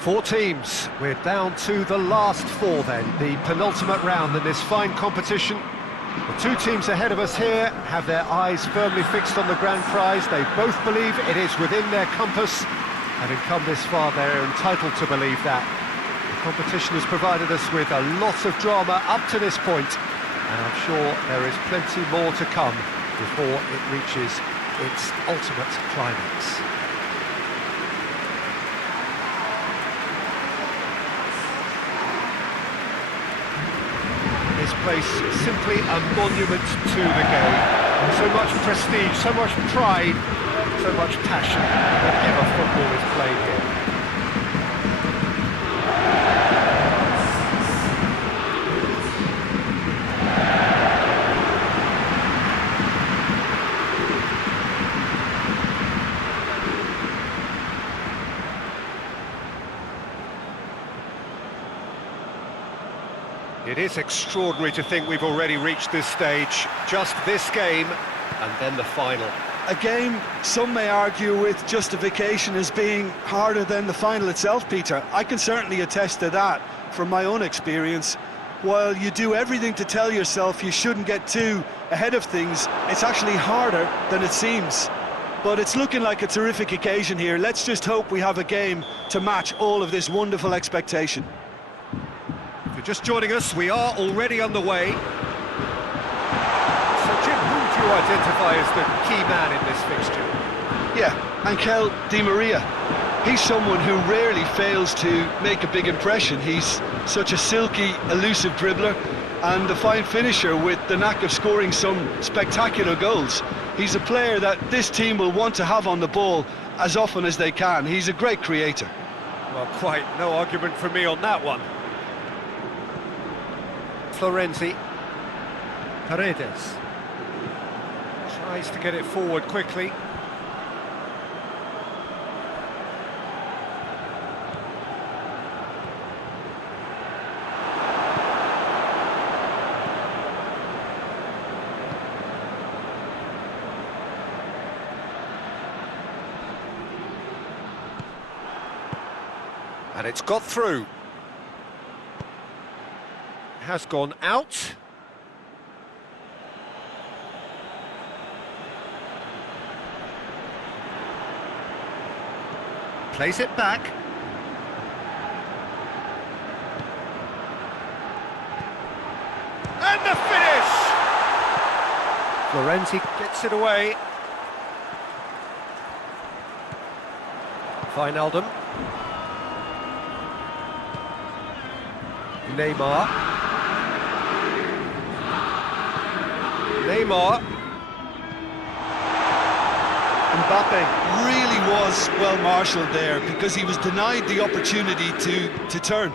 Four teams. We're down to the last four then, the penultimate round in this fine competition. The two teams ahead of us here have their eyes firmly fixed on the grand prize. They both believe it is within their compass. Having come this far, they're entitled to believe that. The competition has provided us with a lot of drama up to this point, and I'm sure there is plenty more to come before it reaches its ultimate climax. This place simply a monument to the game. So much prestige, so much pride, so much passion whenever football is played here. It is extraordinary to think we've already reached this stage, just this game, and then the final. A game some may argue with justification as being harder than the final itself, Peter. I can certainly attest to that from my own experience. While you do everything to tell yourself you shouldn't get too ahead of things, it's actually harder than it seems. But it's looking like a terrific occasion here. Let's just hope we have a game to match all of this wonderful expectation. If you're just joining us, we are already underway. So Jim, who do you identify as the key man in this fixture? Yeah, Angel Di Maria. He's someone who rarely fails to make a big impression. He's such a silky, elusive dribbler and a fine finisher with the knack of scoring some spectacular goals. He's a player that this team will want to have on the ball as often as they can. He's a great creator. Well, quite no argument from me on that one. Florenzi. Paredes. Tries to get it forward quickly. And it's got through. Has gone out. Plays it back. And the finish! Florenzi gets it away. Wijnaldum. Neymar. Mbappe really was well marshalled there because he was denied the opportunity to turn.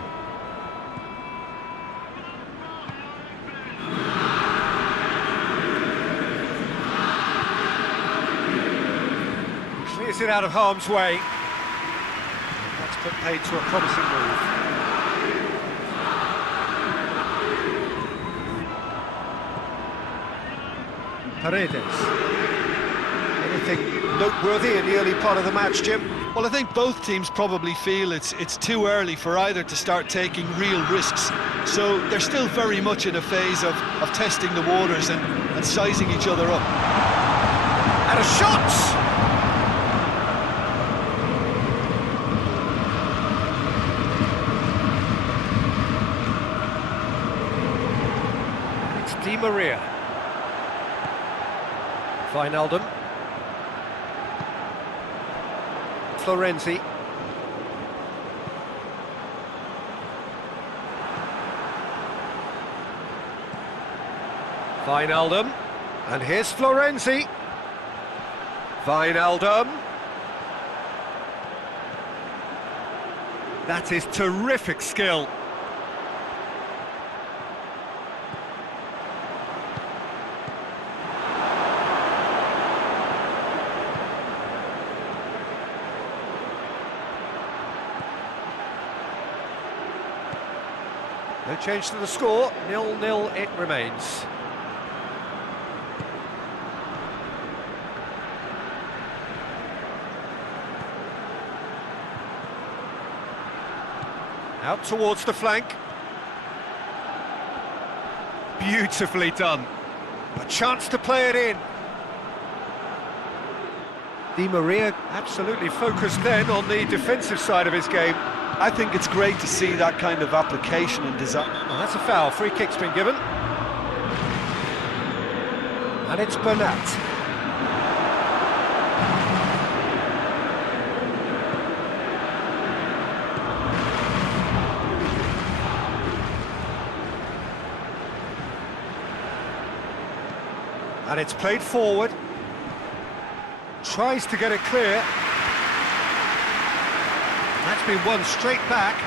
Clears it out of harm's way. That's put paid to a promising move. Paredes. Anything noteworthy in the early part of the match, Jim? Well, I think both teams probably feel it's too early for either to start taking real risks. So they're still very much in a phase of testing the waters and sizing each other up. And a shot! It's Di Maria. Wijnaldum. Florenzi. Wijnaldum. And here's Florenzi. Wijnaldum. That is terrific skill. No change to the score, 0-0 it remains. Out towards the flank. Beautifully done. A chance to play it in. Di Maria absolutely focused then on the defensive side of his game. I think it's great to see that kind of application and design. Well, that's a foul. Free kick's been given. And it's Bernat. And it's played forward. Tries to get it clear. That's been won straight back.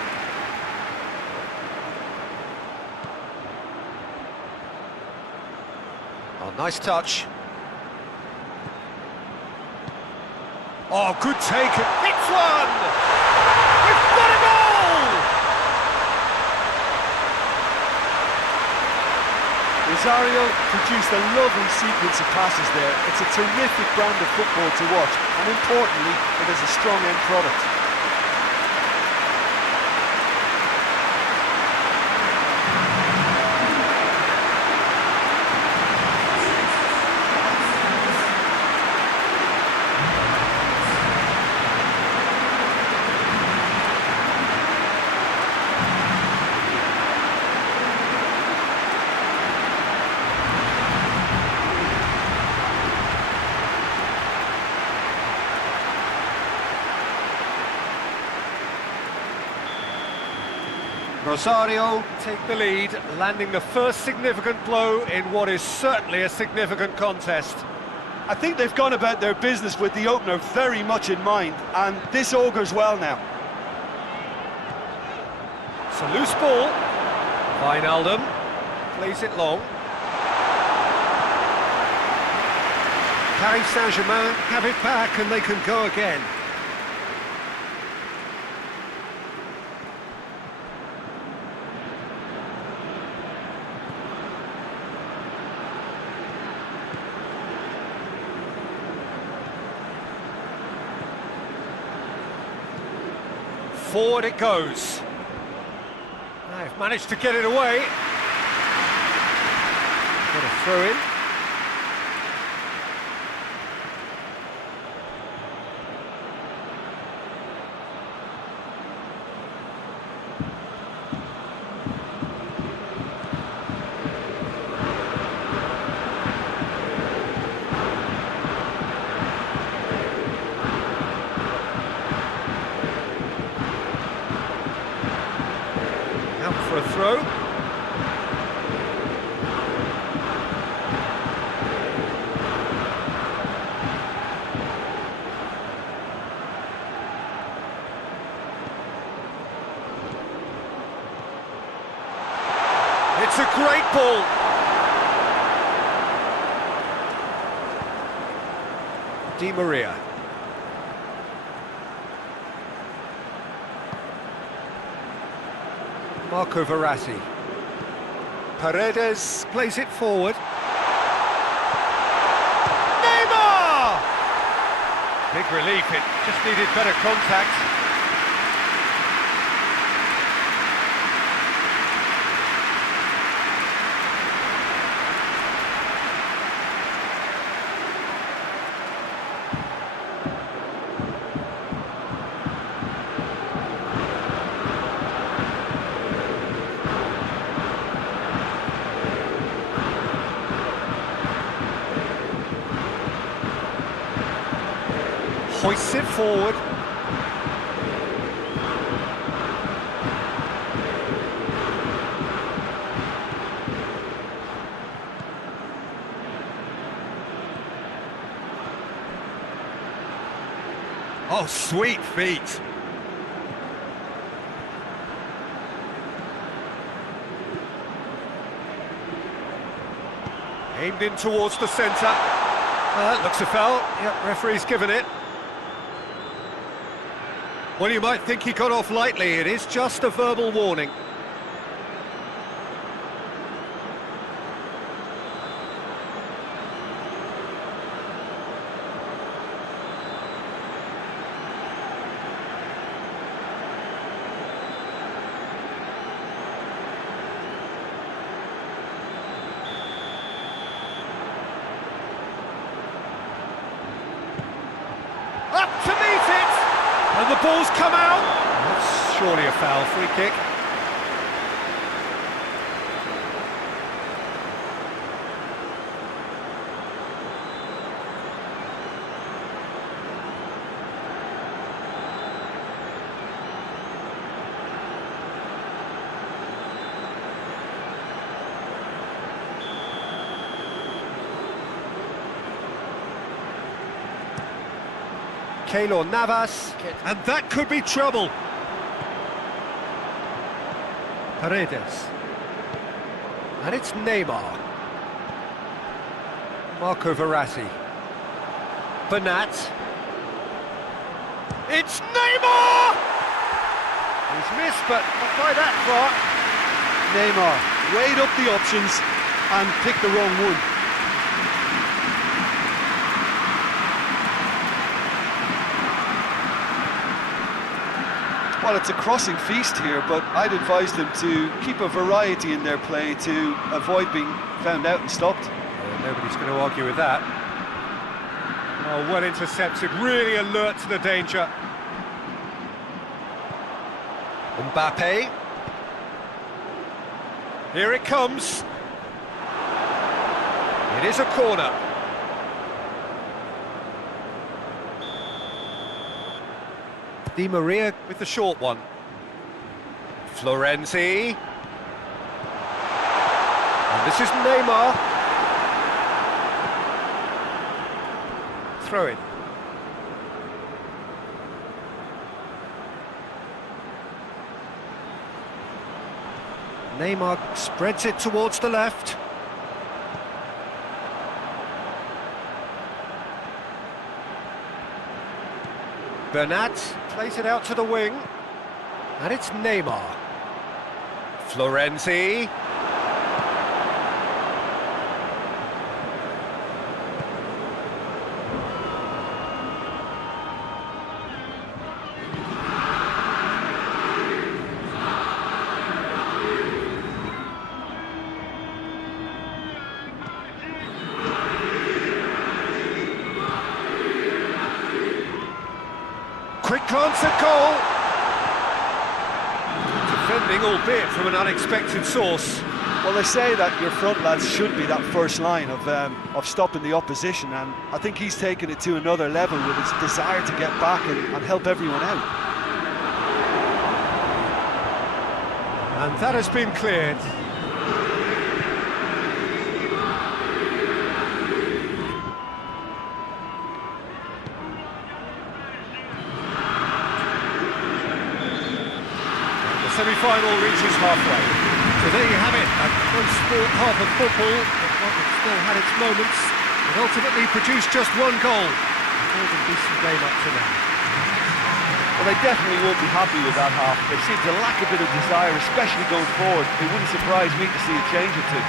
Oh, nice touch. Oh, good take. Hits one! We've got a goal! Rosario produced a lovely sequence of passes there. It's a terrific brand of football to watch, and importantly, it is a strong end product. Rosario take the lead, landing the first significant blow in what is certainly a significant contest. I think they've gone about their business with the opener very much in mind, and this augurs well now. It's a loose ball. Wijnaldum plays it long. Paris Saint-Germain have it back and they can go again. Forward it goes. They've managed to get it away. Got a throw in. For a throw. It's a great ball. Di Maria. Marco Verratti. Paredes plays it forward. Neymar! Big relief, it just needed better contact. Hoists it forward. Oh, sweet feet. Aimed in towards the centre. That looks a foul. Yep, referee's given it. Well, you might think he got off lightly. It is just a verbal warning. ball's come out. That's surely a foul, free kick. Keylor Navas, and that could be trouble. Paredes. And it's Neymar. Marco Verratti. Bernat. It's Neymar! He's missed, but not by that far. Neymar weighed up the options and picked the wrong one. Well, it's a crossing feast here, but I'd advise them to keep a variety in their play to avoid being found out and stopped. Nobody's going to argue with that. Oh, well intercepted, really alert to the danger. Mbappe. Here it comes. It is a corner. Di Maria with the short one. Florenzi. And this is Neymar. Throw it. Neymar spreads it towards the left. Bernat plays it out to the wing, and it's Neymar. Florenzi. Quick glance at goal. Defending, albeit from an unexpected source. Well, they say that your front lads should be that first line of stopping the opposition, and I think he's taken it to another level with his desire to get back and help everyone out. And that has been cleared. Semi-final reaches halfway. So there you have it, a close sport half of football, but one that still had its moments, but ultimately produced just one goal. More than decent game up to now. Well, they definitely won't be happy with that half. They seem to lack a bit of desire, especially going forward. It wouldn't surprise me to see a change or two.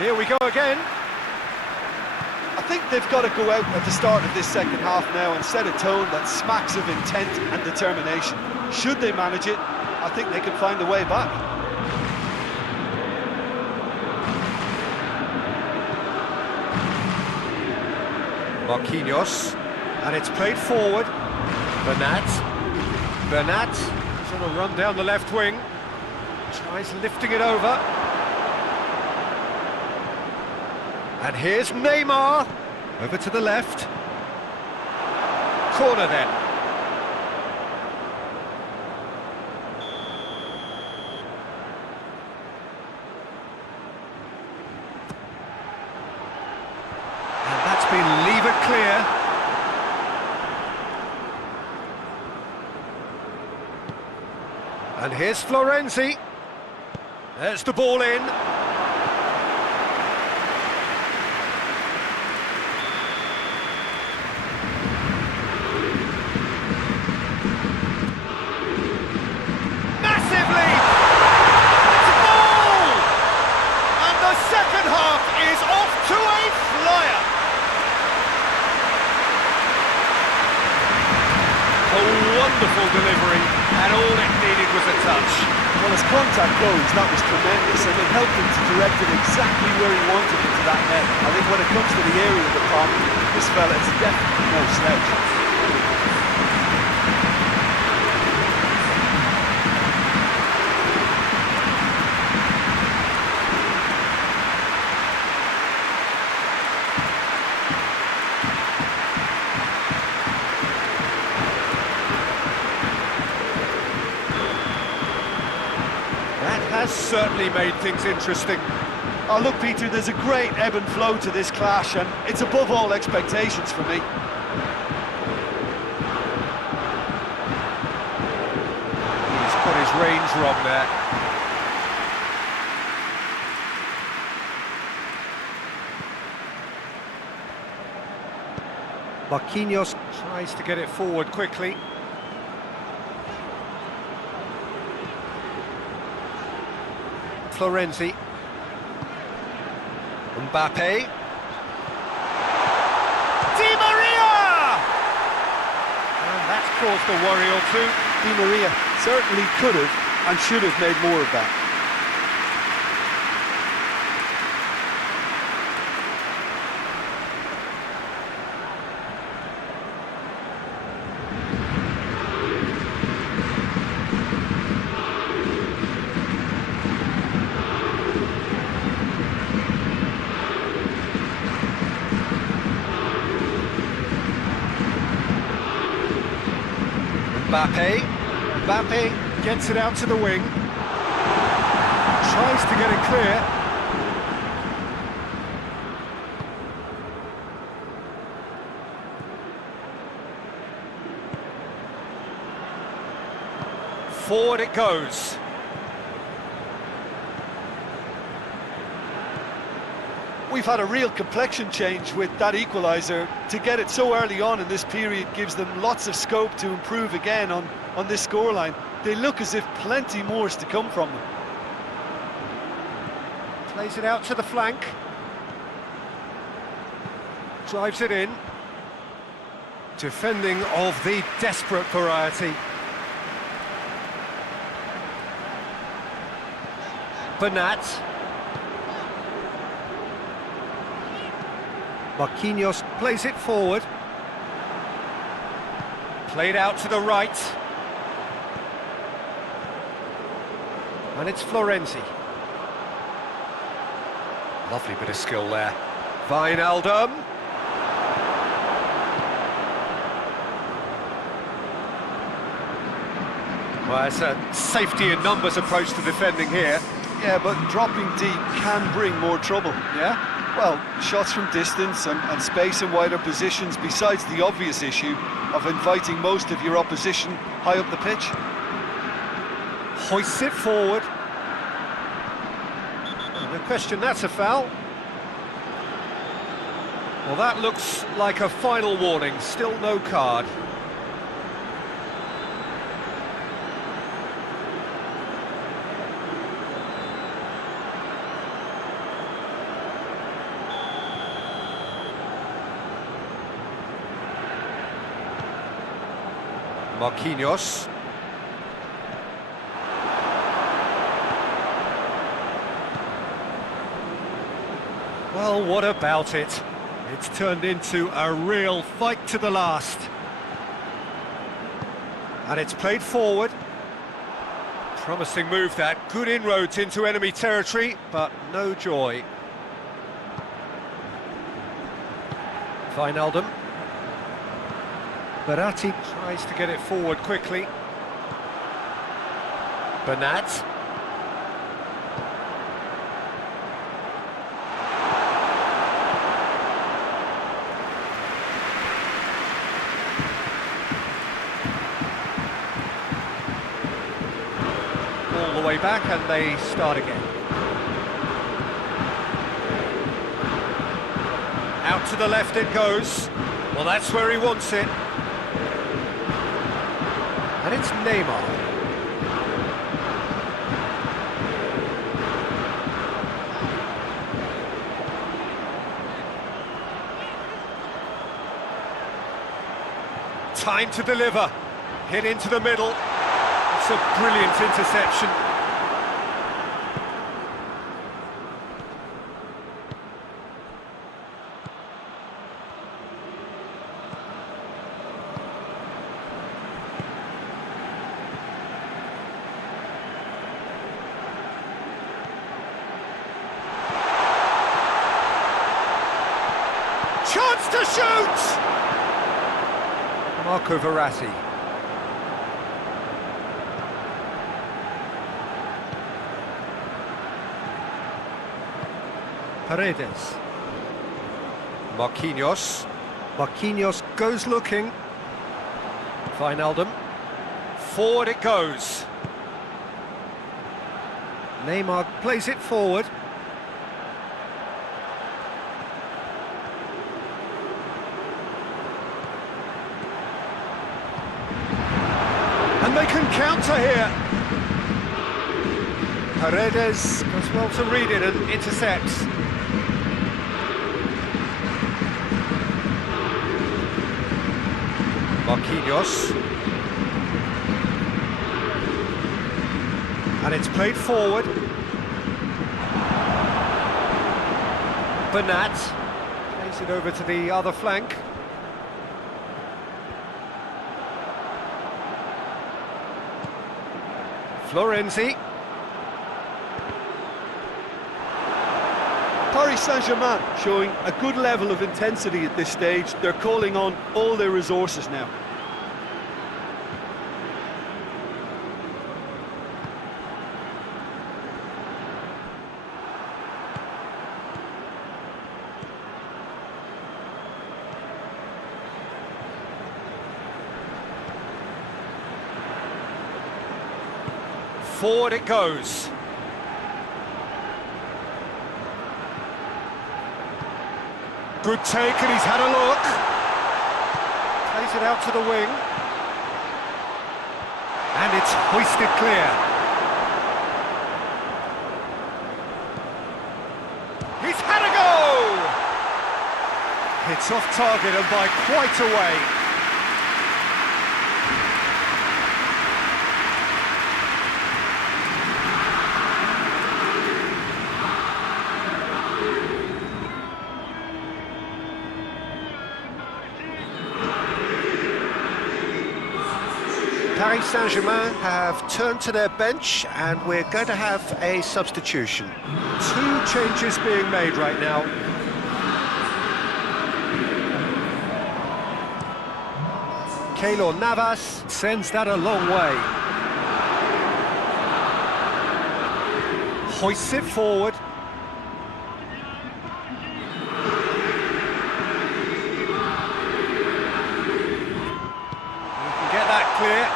Here we go again. I think they've got to go out at the start of this second half now and set a tone that smacks of intent and determination. Should they manage it, I think they can find a way back. Marquinhos, and it's played forward. Bernat is on a run down the left wing. Tries lifting it over. And here's Neymar, over to the left. Corner then. And that's been levered clear. And here's Florenzi. There's the ball in. Wonderful delivery, and all it needed was a touch. Well, as contact goes, that was tremendous, and it helped him to direct it exactly where he wanted into that net. I think when it comes to the area of the problem, this fella is definitely no slouch. Has certainly made things interesting. Oh, look, Peter, there's a great ebb and flow to this clash, and it's above all expectations for me. He's got his range wrong there. Marquinhos tries to get it forward quickly. Florenzi. Mbappe. Di Maria! And that's caused a worry or two. Di Maria certainly could have and should have made more of that. Mbappe gets it out to the wing. Tries to get it clear. Forward it goes. We've had a real complexion change with that equaliser. To get it so early on in this period gives them lots of scope to improve again on this scoreline. They look as if plenty more is to come from them. Plays it out to the flank. Drives it in. Defending of the desperate variety. Bernat. Marquinhos plays it forward. Played out to the right. And it's Florenzi. Lovely bit of skill there. Wijnaldum. Well, it's a safety in numbers approach to defending here. Yeah, but dropping deep can bring more trouble. Yeah? Well, shots from distance and space in wider positions, besides the obvious issue of inviting most of your opposition high up the pitch. Hoists it forward. No question, that's a foul. Well, that looks like a final warning, still no card. Marquinhos. Well, what about it? It's turned into a real fight to the last. And it's played forward. Promising move that. Good inroads into enemy territory, but no joy. Wijnaldum. Verratti tries to get it forward quickly. Bernat. All the way back and they start again. Out to the left it goes. Well, that's where he wants it. And it's Neymar. Time to deliver. Hit into the middle. It's a brilliant interception. to shoot! Marco Verratti. Paredes. Marquinhos. Marquinhos goes looking. Wijnaldum. Forward it goes. Neymar plays it forward. And they can counter here. Paredes does well to read it and intercepts. Marquinhos. And it's played forward. Bernat plays it over to the other flank. Florenzi. Paris Saint-Germain showing a good level of intensity at this stage. They're calling on all their resources now. Forward it goes. Good take, and he's had a look. Plays it out to the wing. And it's hoisted clear. He's had a go! It's off target and by quite a way. Paris Saint-Germain have turned to their bench and we're going to have a substitution. Two changes being made right now. Keylor Navas sends that a long way. Hoists it forward. You can get that clear.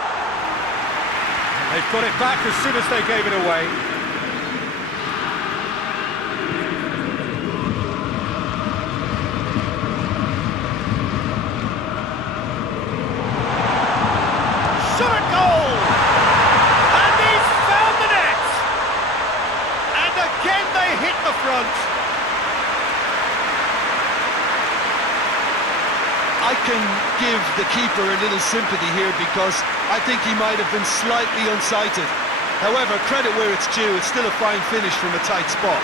They've got it back as soon as they gave it away. Shot at goal! And he's found the net! And again they hit the front. I can give the keeper a little sympathy here because I think he might have been slightly unsighted. However, credit where it's due, it's still a fine finish from a tight spot.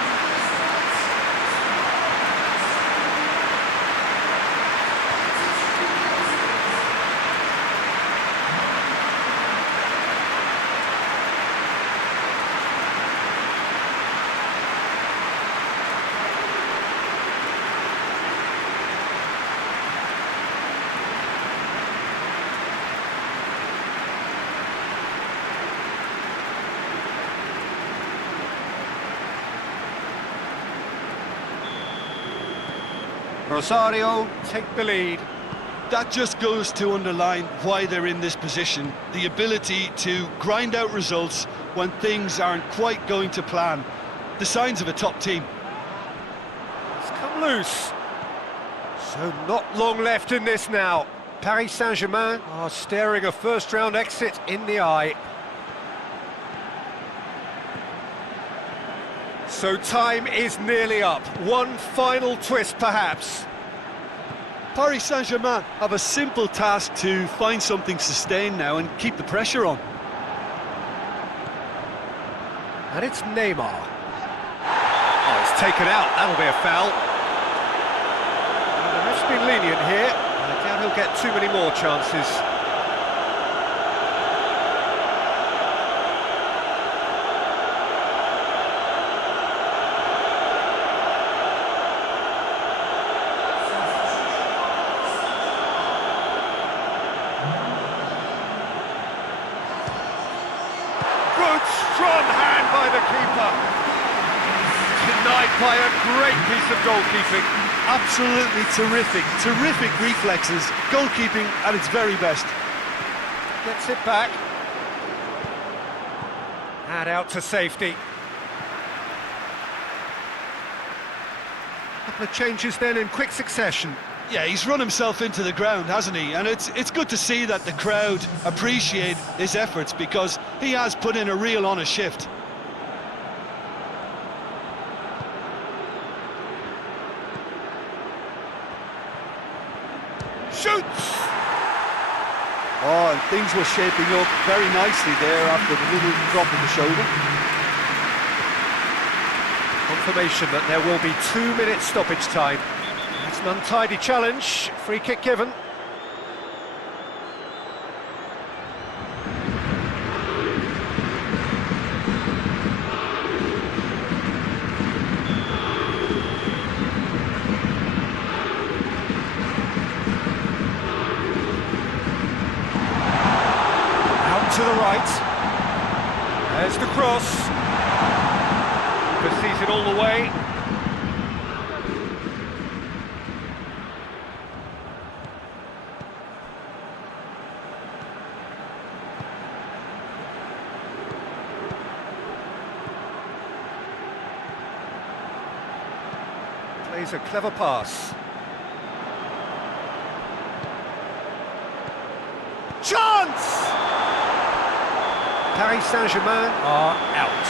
Rosario take the lead. That just goes to underline why they're in this position. The ability to grind out results when things aren't quite going to plan. The signs of a top team. It's come loose. So not long left in this now. Paris Saint-Germain are staring a first-round exit in the eye. So time is nearly up. One final twist, perhaps. Paris Saint-Germain have a simple task to find something sustained now and keep the pressure on. And it's Neymar. Oh, it's taken out. That'll be a foul. The ref's been lenient here. I doubt he'll get too many more chances. the keeper. Denied by a great piece of goalkeeping. Absolutely terrific, terrific reflexes. Goalkeeping at its very best. Gets it back. And out to safety. Couple of changes then in quick succession. Yeah, he's run himself into the ground, hasn't he? And it's good to see that the crowd appreciate his efforts, because he has put in a real honest shift. Shoots! Oh, and things were shaping up very nicely there after the little drop in the shoulder. Confirmation that there will be 2 minutes stoppage time. That's an untidy challenge. Free kick given. Out to the right. There's the cross. But sees it all the way. Plays a clever pass. Chance! Paris Saint-Germain are out.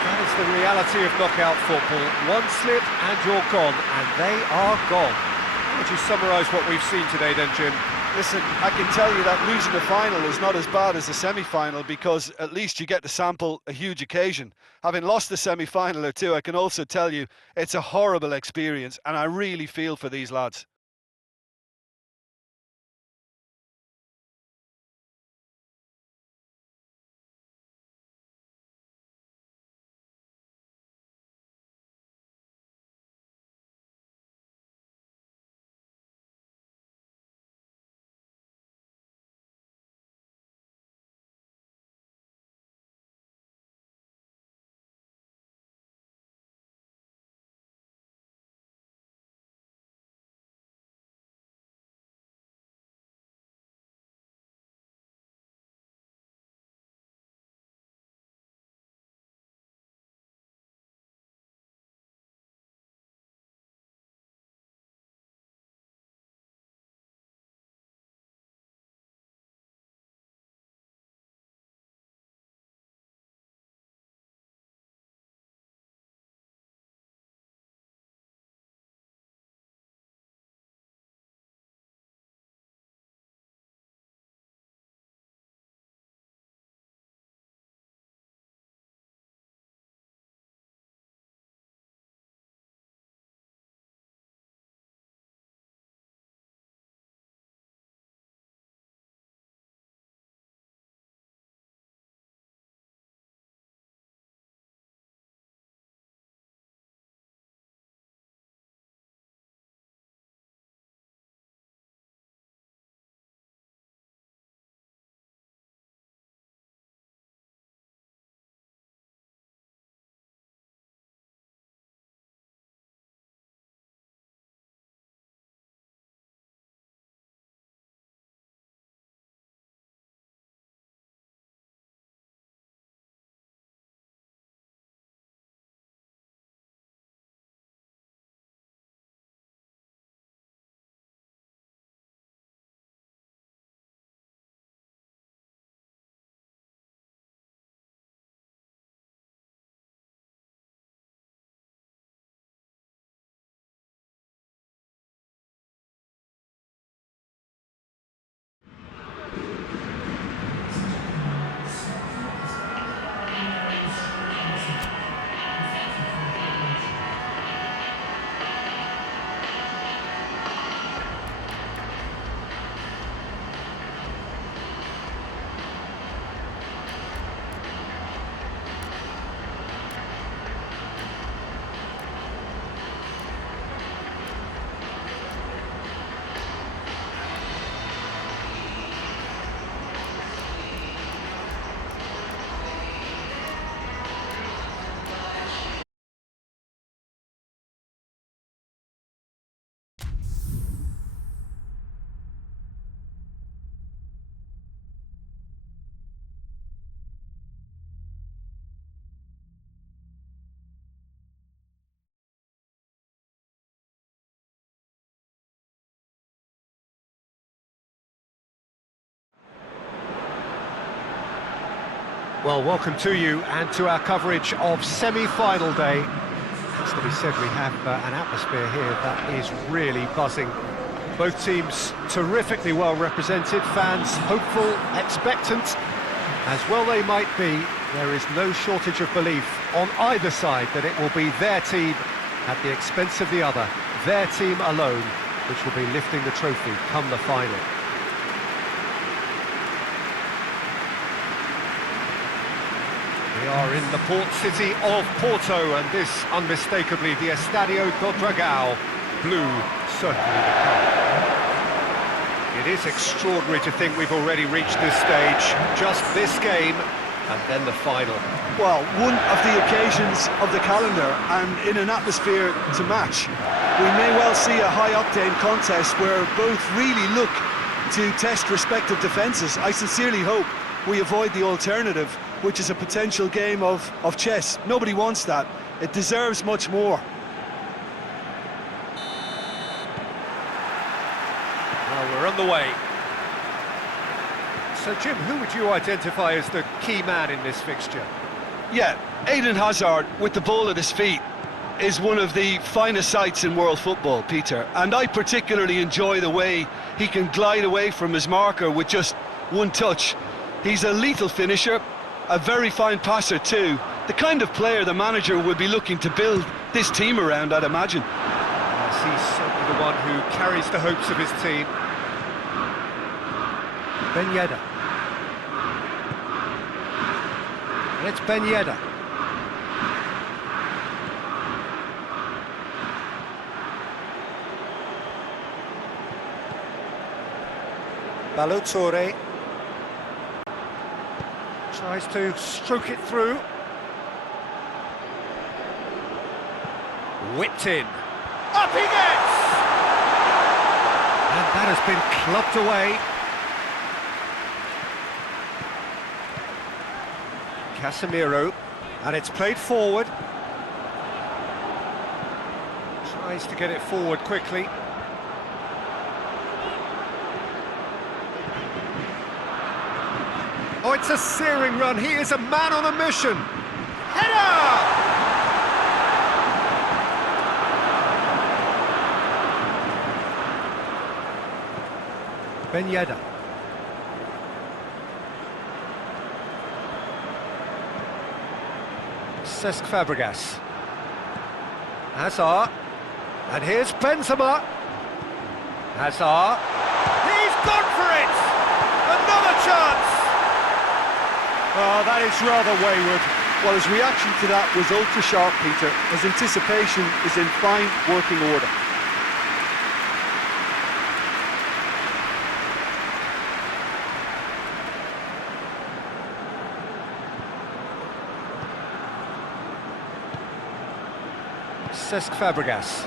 That is the reality of knockout football. One slip and you're gone, and they are gone. How would you summarise what we've seen today then, Jim? Listen, I can tell you that losing the final is not as bad as the semi-final, because at least you get to sample a huge occasion. Having lost the semi-final or two, I can also tell you it's a horrible experience, and I really feel for these lads. Well, welcome to you and to our coverage of semi-final day. Has to be said, we have an atmosphere here that is really buzzing. Both teams terrifically well represented, fans hopeful, expectant. As well they might be, there is no shortage of belief on either side that it will be their team at the expense of the other, their team alone, which will be lifting the trophy come the final. We are in the port city of Porto, and this, unmistakably, the Estadio do Dragão, blue, certainly the colour. It is extraordinary to think we've already reached this stage, just this game, and then the final. Well, one of the occasions of the calendar, and in an atmosphere to match. We may well see a high-octane contest where both really look to test respective defences. I sincerely hope we avoid the alternative, which is a potential game of chess. Nobody wants that. It deserves much more. Well, we're on the way. So, Jim, who would you identify as the key man in this fixture? Yeah, Eden Hazard, with the ball at his feet, is one of the finest sights in world football, Peter. And I particularly enjoy the way he can glide away from his marker with just one touch. He's a lethal finisher, a very fine passer too. The kind of player the manager would be looking to build this team around, I'd imagine. Yes, he's certainly the one who carries the hopes of his team. Ben Yedder. And it's Ben Yedder. Balotore tries to stroke it through. Whipped in. Up he gets! And that has been clubbed away. Casemiro, and it's played forward. Tries to get it forward quickly. Oh, it's a searing run. He is a man on a mission. Header! Ben Yedder. Cesc Fabregas. Hazard. And here's Benzema. Hazard. He's gone for it! Another chance! Oh, that is rather wayward. Well, his reaction to that was ultra-sharp, Peter. His anticipation is in fine working order. Cesc Fabregas.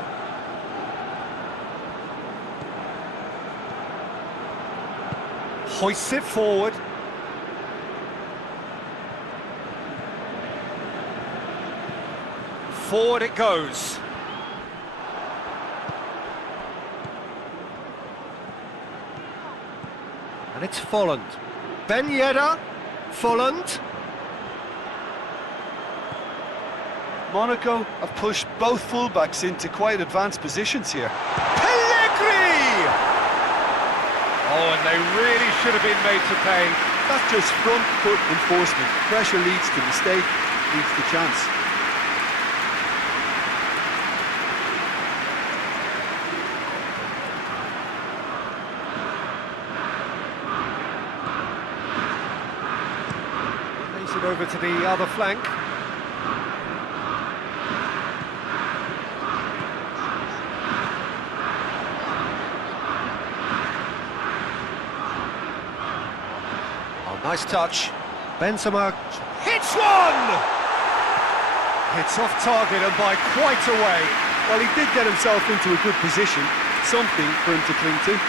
Hoists it forward. Forward it goes. And it's Folland. Ben Yedder. Folland. Monaco have pushed both fullbacks into quite advanced positions here. Pellegrini! Oh, and they really should have been made to pay. That's just front foot enforcement. Pressure leads to mistake, leads to chance. Plays it over to the other flank. Nice touch. Benzema hits one! It's off target and by quite a way. Well, he did get himself into a good position, something for him to cling to.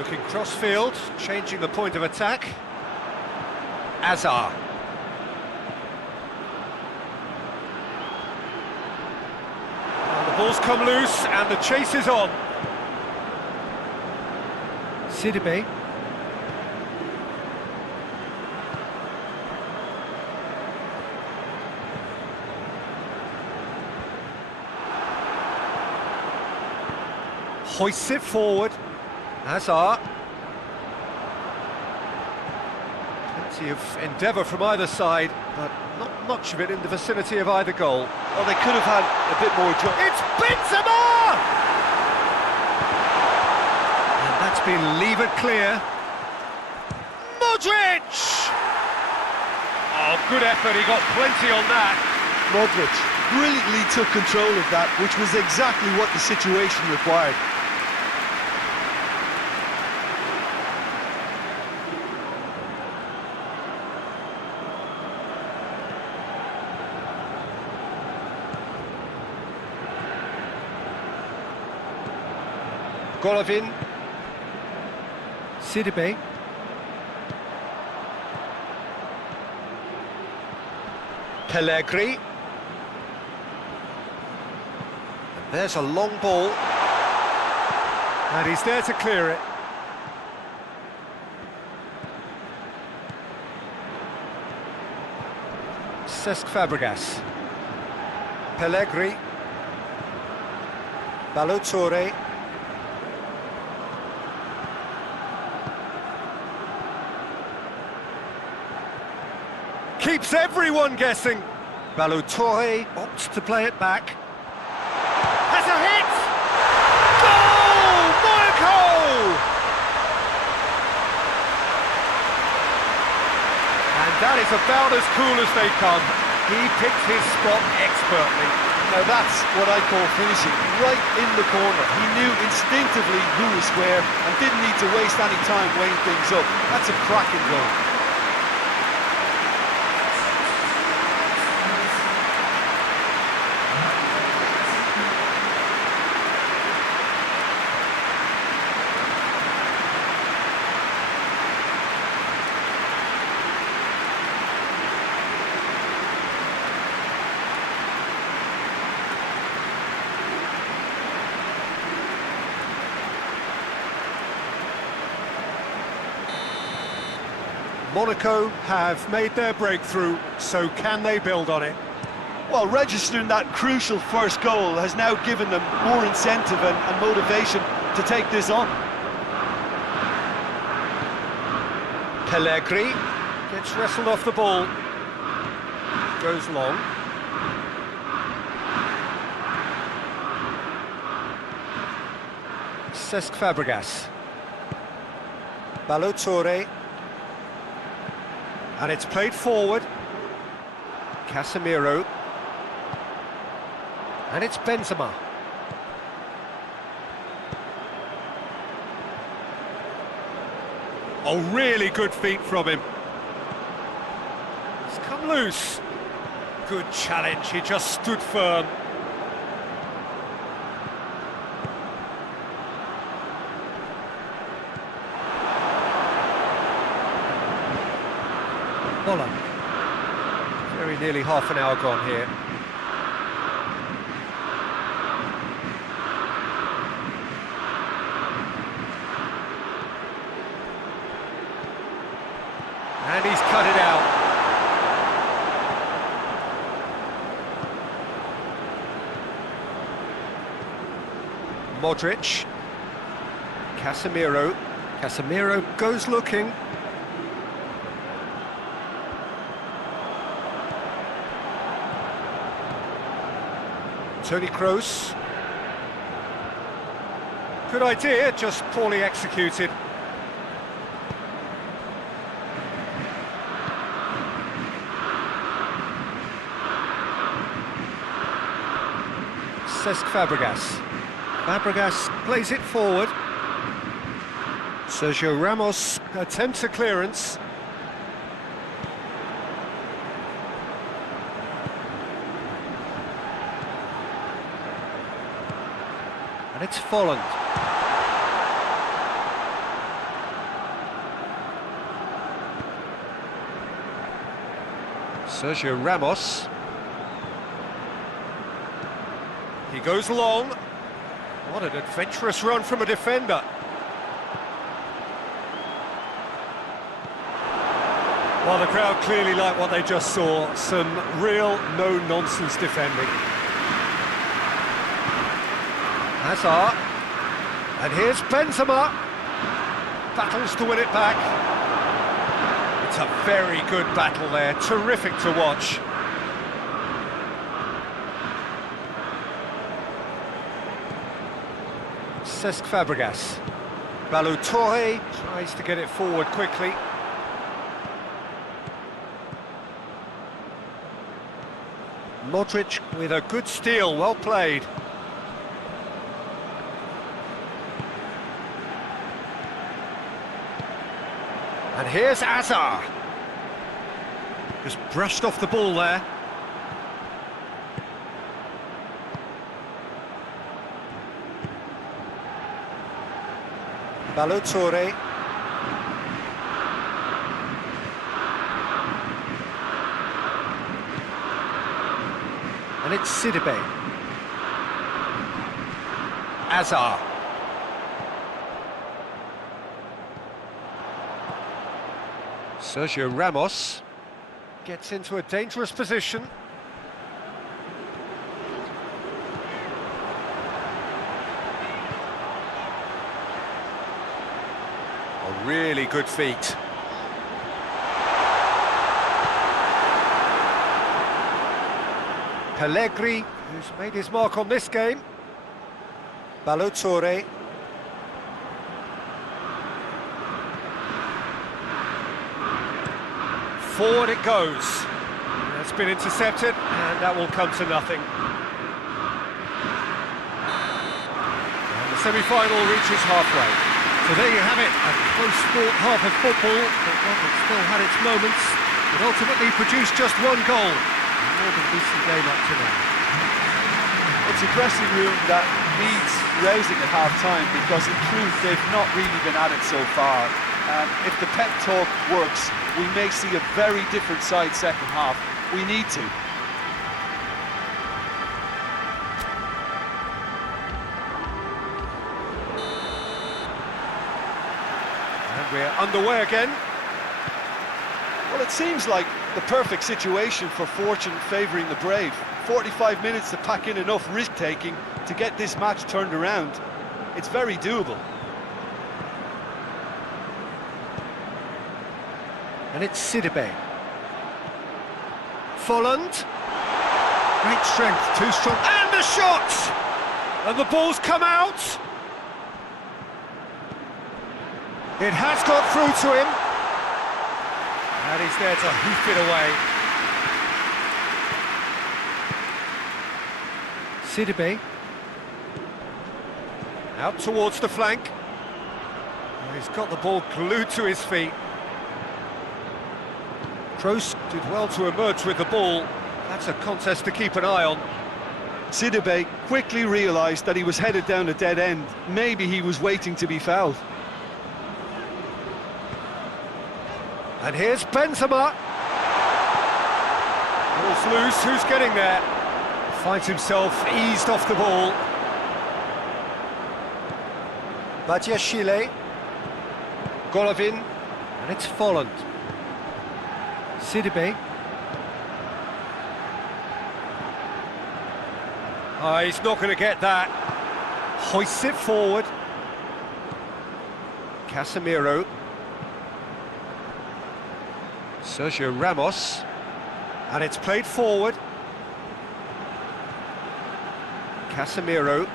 Looking cross-field, changing the point of attack. Azar. The ball's come loose and the chase is on. Sidibe. Hoists it forward. Azar. Plenty of endeavour from either side, but not much of it in the vicinity of either goal. Well, they could have had a bit more joy. It's Benzema! And that's been levered clear. Modric! Oh, good effort, he got plenty on that. Modric brilliantly took control of that, which was exactly what the situation required. Golovin. Sidibe. Pellegrini. And there's a long ball. And he's there to clear it. Cesc Fabregas. Pellegrini. Balotore. Keeps everyone guessing. Balotore opts to play it back. Has a hit! Goal! Monaco! And that is about as cool as they come. He picked his spot expertly. Now that's what I call finishing, right in the corner. He knew instinctively who was where and didn't need to waste any time weighing things up. That's a cracking goal. Monaco have made their breakthrough, so can they build on it? Well, registering that crucial first goal has now given them more incentive and motivation to take this on. Pellegrini gets wrestled off the ball. Goes long. Cesc Fabregas. Balotore. And it's played forward. Casemiro. And it's Benzema. Oh, really good feet from him. It's come loose. Good challenge, he just stood firm. Holland. Very nearly half an hour gone here. And he's cut it out. Modric. Casemiro. Casemiro goes looking. Toni Kroos. Good idea, just poorly executed. Cesc Fabregas. Fabregas plays it forward. Sergio Ramos attempts a clearance. And it's Folland. Sergio Ramos. He goes long. What an adventurous run from a defender. Well, the crowd clearly like what they just saw. Some real no-nonsense defending. Hazard. And here's Benzema. Battles to win it back. It's a very good battle there. Terrific to watch. Cesc Fabregas. Balotore tries to get it forward quickly. Modric with a good steal, well played. And here's Hazard. Just brushed off the ball there. Balotore. And it's Sidibe. Hazard. Sergio Ramos gets into a dangerous position. A really good feat. Pellegrini, who's made his mark on this game. Balotore. Forward it goes. That's been intercepted, and that will come to nothing. And the semi-final reaches halfway. So there you have it, a close-fought half of football, but one that still had its moments, but ultimately produced just one goal. More than decent game up to now. It's a dressing room that needs raising at half-time, because in truth they've not really been at it so far. If the pep talk works, we may see a very different side second half. We need to. And we're underway again. Well, it seems like the perfect situation for fortune favouring the brave. 45 minutes to pack in enough risk-taking to get this match turned around. It's very doable. And it's Sidibe. Folland. Great strength, too strong. And the shot! And the ball's come out. It has got through to him. And he's there to hoof it away. Sidibe. Out towards the flank. He's got the ball glued to his feet. Kroos did well to emerge with the ball. That's a contest to keep an eye on. Sidibe quickly realised that he was headed down a dead end. Maybe he was waiting to be fouled. And here's Benzema. Ball's loose, who's getting there? Finds himself eased off the ball. Badiashile. Golovin. And it's Folland. Sidibe. He's not going to get that. Hoists it forward. Casemiro. Sergio Ramos. And it's played forward. Casemiro.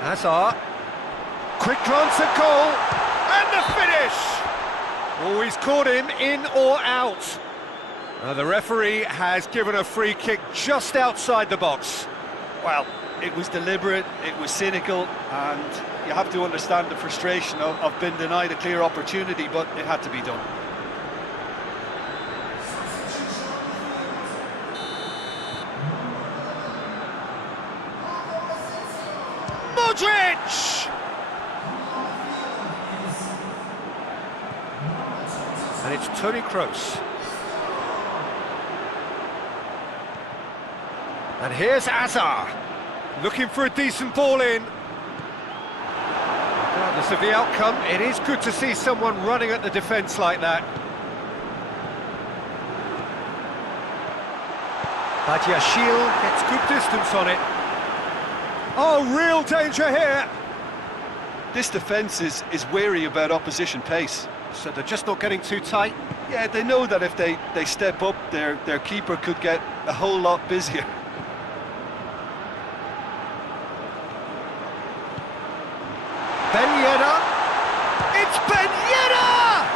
Hazard. Quick glance at goal, and the finish! Oh, he's caught him in or out. The referee has given a free kick just outside the box. Well, it was deliberate, it was cynical, and you have to understand the frustration of being denied a clear opportunity, but it had to be done. Modric! Toni Kroos. And here's Hazard, looking for a decent ball in. Regardless of the outcome, it is good to see someone running at the defence like that. Badiashile gets good distance on it. Oh, real danger here! This defence is wary about opposition pace. So they're just not getting too tight. Yeah, they know that if they step up, their keeper could get a whole lot busier. Ben Yedder! It's Ben Yedder!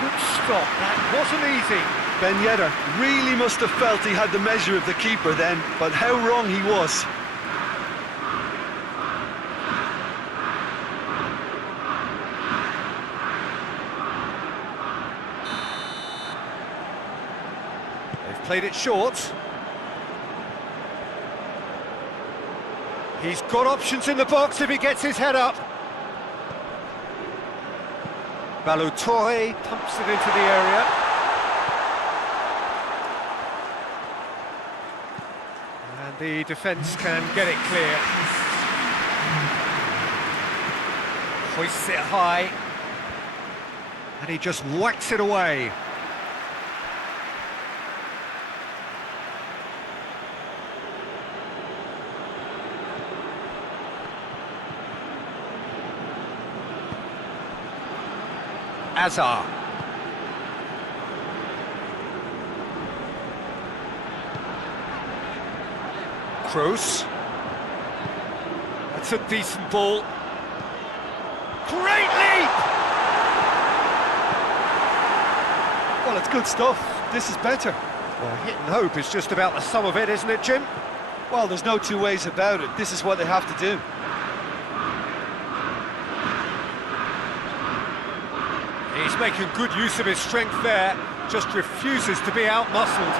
Good stop, that wasn't easy. Ben Yedder really must have felt he had the measure of the keeper then, but how wrong he was. They've played it short. He's got options in the box if he gets his head up. Balotore pumps it into the area. And the defence can get it clear. Hoists it high. And he just whacks it away. Hazard. Kroos. That's a decent ball. Great leap! Well, it's good stuff. This is better. Well, hit and hope is just about the sum of it, isn't it, Jim? Well, there's no two ways about it. This is what they have to do. He's making good use of his strength there, just refuses to be out-muscled.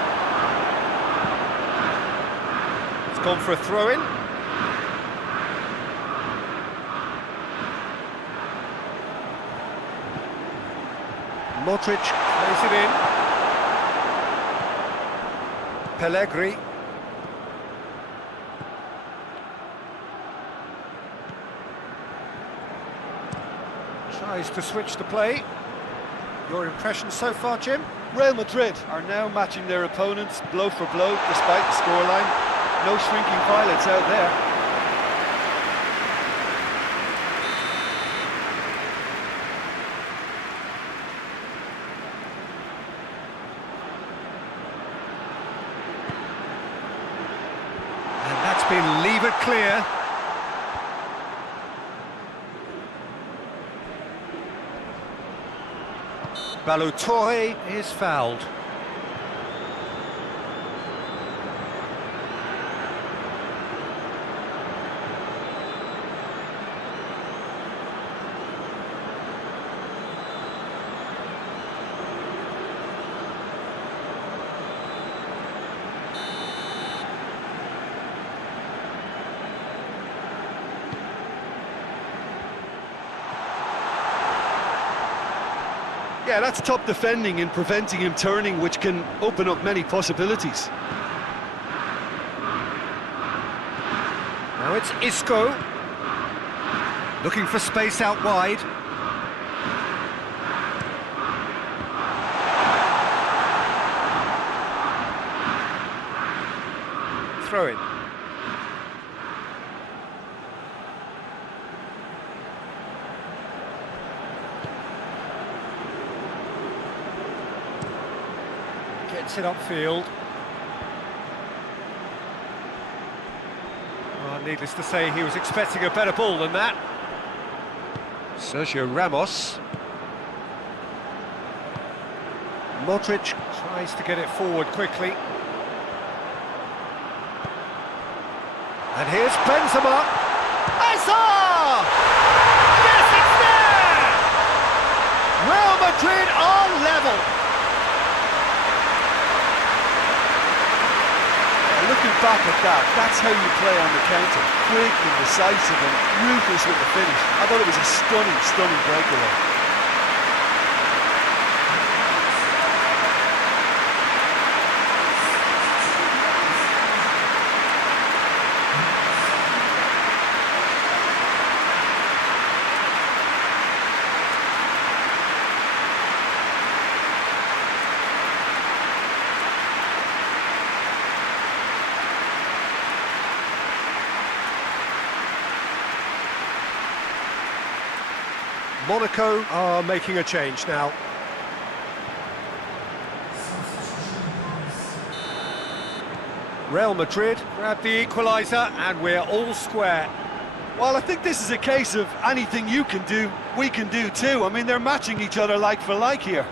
It's gone for a throw-in. Modric plays it in. Pellegrini. Tries to switch the play. Your impression so far, Jim? Real Madrid are now matching their opponents blow for blow despite the scoreline. No shrinking violets out there. And that's been levered clear. Balotore is fouled. Yeah, that's top defending in preventing him turning, which can open up many possibilities. Now it's Isco. Looking for space out wide. Throw in. Gets it upfield. Well, needless to say, he was expecting a better ball than that. Sergio Ramos. Modric tries to get it forward quickly. And here's Benzema. Hazard! Yes, it's there! Real Madrid are level. Looking back at that, that's how you play on the counter. Quick and decisive and ruthless with the finish. I thought it was a stunning, stunning breakaway. Monaco are making a change now. Real Madrid grab the equaliser and we're all square. Well, I think this is a case of anything you can do, we can do too. I mean, they're matching each other like for like here.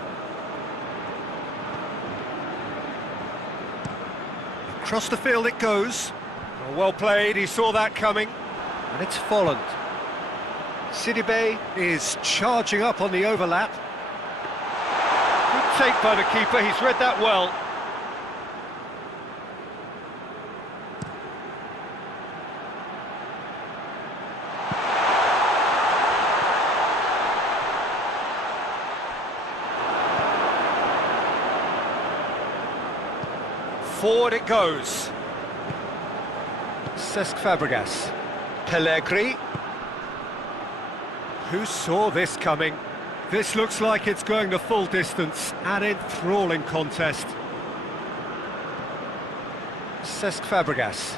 Across the field it goes. Well played, he saw that coming. And it's Folland. Sidibe is charging up on the overlap. Good take by the keeper, he's read that well. Forward it goes. Cesc Fabregas. Pellegrini. Who saw this coming? This looks like it's going the full distance. An enthralling contest. Cesc Fabregas.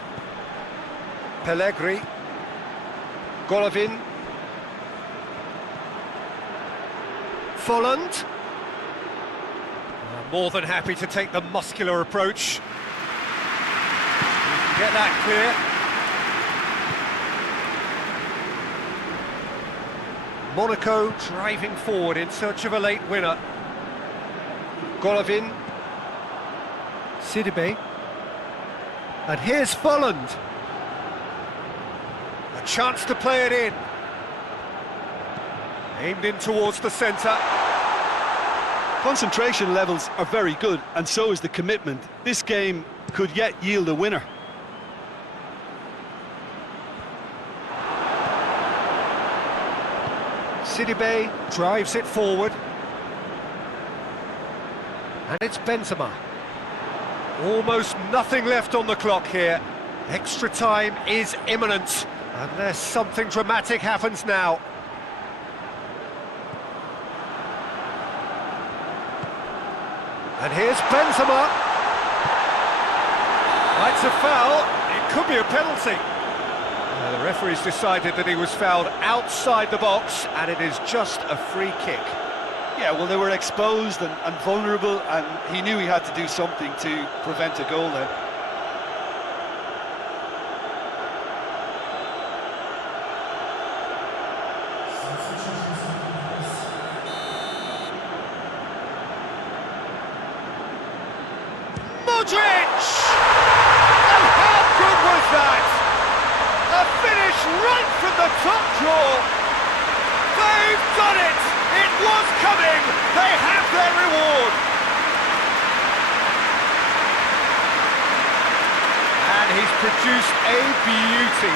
Pellegrini. Golovin. Folland. More than happy to take the muscular approach. Get that clear. Monaco driving forward in search of a late winner. Golovin. Sidibe. And here's Folland. A chance to play it in. Aimed in towards the centre. Concentration levels are very good, and so is the commitment. This game could yet yield a winner. Sidibe drives it forward. And it's Benzema. Almost nothing left on the clock here. Extra time is imminent, unless something dramatic happens now. And here's Benzema. That's a foul. It could be a penalty. The referee's decided that he was fouled outside the box, and it is just a free kick. Yeah, well, they were exposed and vulnerable, and he knew he had to do something to prevent a goal then. Modric! And how good was that? A finish right from the top draw. They've done it! It was coming! They have their reward! And he's produced a beauty.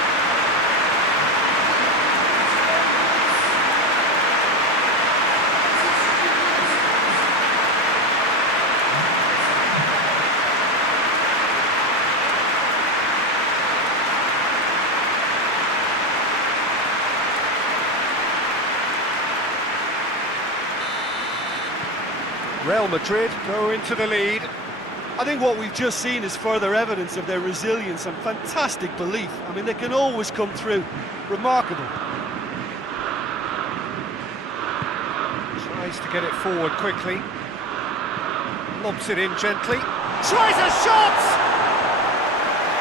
Real Madrid go into the lead. I think what we've just seen is further evidence of their resilience and fantastic belief. I mean, they can always come through. Remarkable. Tries to get it forward quickly. Lobs it in gently. Tries a shot!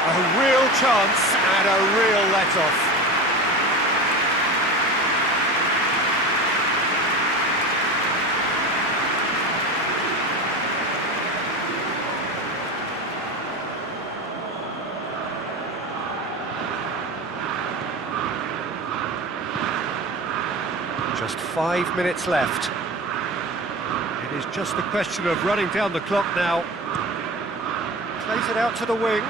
A real chance and a real let-off. Just 5 minutes left. It is just a question of running down the clock now. Plays it out to the wing.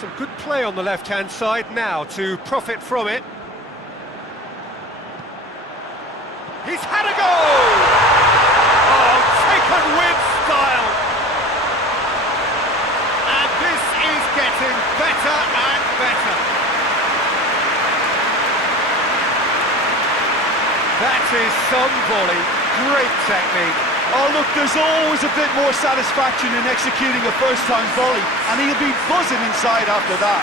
Some good play on the left-hand side now to profit from it. He's had a goal! Oh, taken with style! And this is getting better and better. That is some volley, great technique. Oh, look, there's always a bit more satisfaction in executing a first-time volley, and he'll be buzzing inside after that.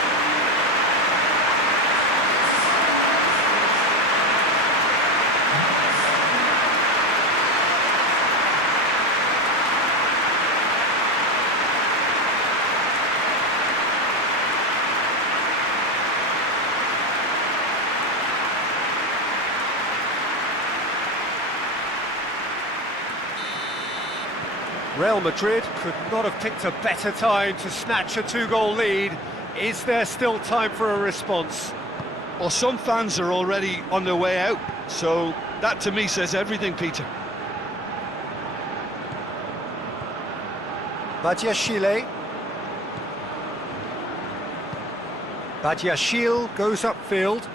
Real Madrid could not have picked a better time to snatch a two-goal lead. Is there still time for a response? Well, some fans are already on their way out, so that to me says everything, Peter. Badiashile. Badiashile goes upfield.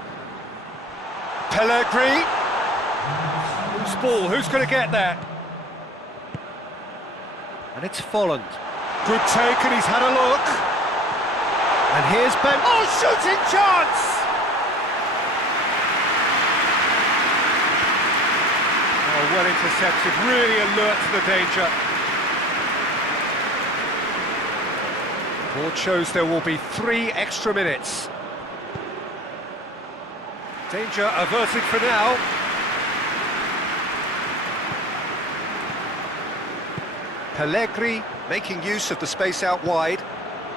Pellegrini. Who's ball? Who's going to get there? And it's Folland. Good take, and he's had a look. And here's Ben. Oh, shooting chance! Oh, well intercepted, really alert to the danger. Board shows there will be 3 extra minutes. Danger averted for now. Pellegrini making use of the space out wide.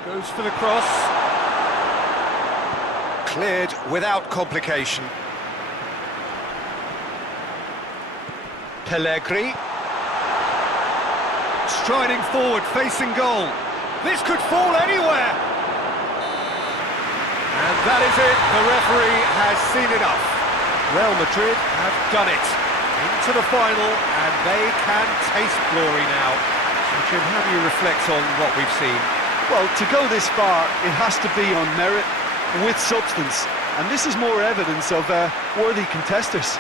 Goes for the cross. Cleared without complication. Pellegrini. Striding forward, facing goal. This could fall anywhere. And that is it. The referee has seen enough. Real Madrid have done it. Into the final, and they can taste glory now. So, Jim, how do you reflect on what we've seen? Well, to go this far, it has to be on merit, with substance. And this is more evidence of worthy contesters.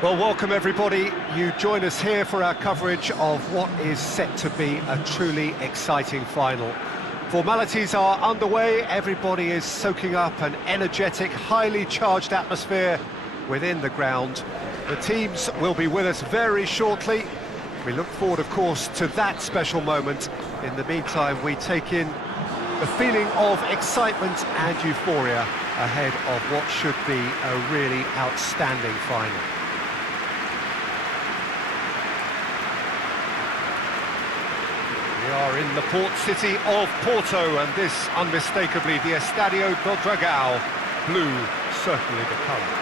Well, welcome everybody. You join us here for our coverage of what is set to be a truly exciting final. Formalities are underway, everybody is soaking up an energetic, highly charged atmosphere within the ground. The teams will be with us very shortly. We look forward, of course, to that special moment. In the meantime, we take in the feeling of excitement and euphoria ahead of what should be a really outstanding final. We are in the port city of Porto, and this unmistakably the Estadio do Dragão. Blue, certainly the colour.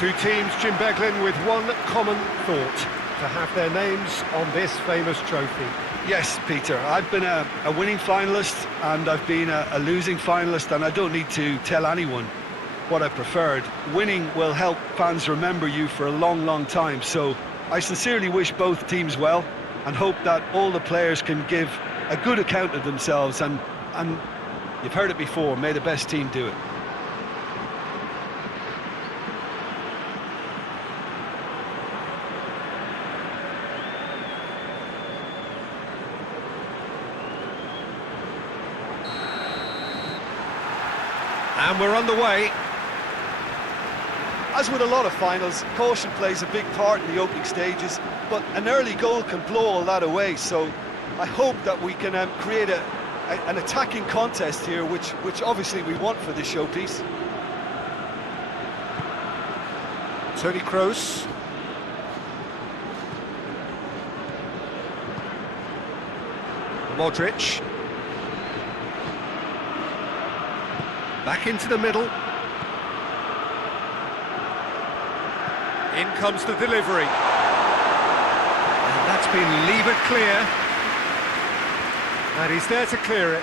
Two teams, Jim Beglin, with one common thought: to have their names on this famous trophy. Yes, Peter, I've been a winning finalist and I've been a losing finalist, and I don't need to tell anyone what I preferred. Winning will help fans remember you for a long, long time, so I sincerely wish both teams well and hope that all the players can give a good account of themselves, and you've heard it before, may the best team do it. And we're underway. As with a lot of finals, caution plays a big part in the opening stages, but an early goal can blow all that away, so I hope that we can create an attacking contest here, which obviously we want for this showpiece. Toni Kroos. Modric. Back into the middle. In comes the delivery. And that's been levered clear. And he's there to clear it.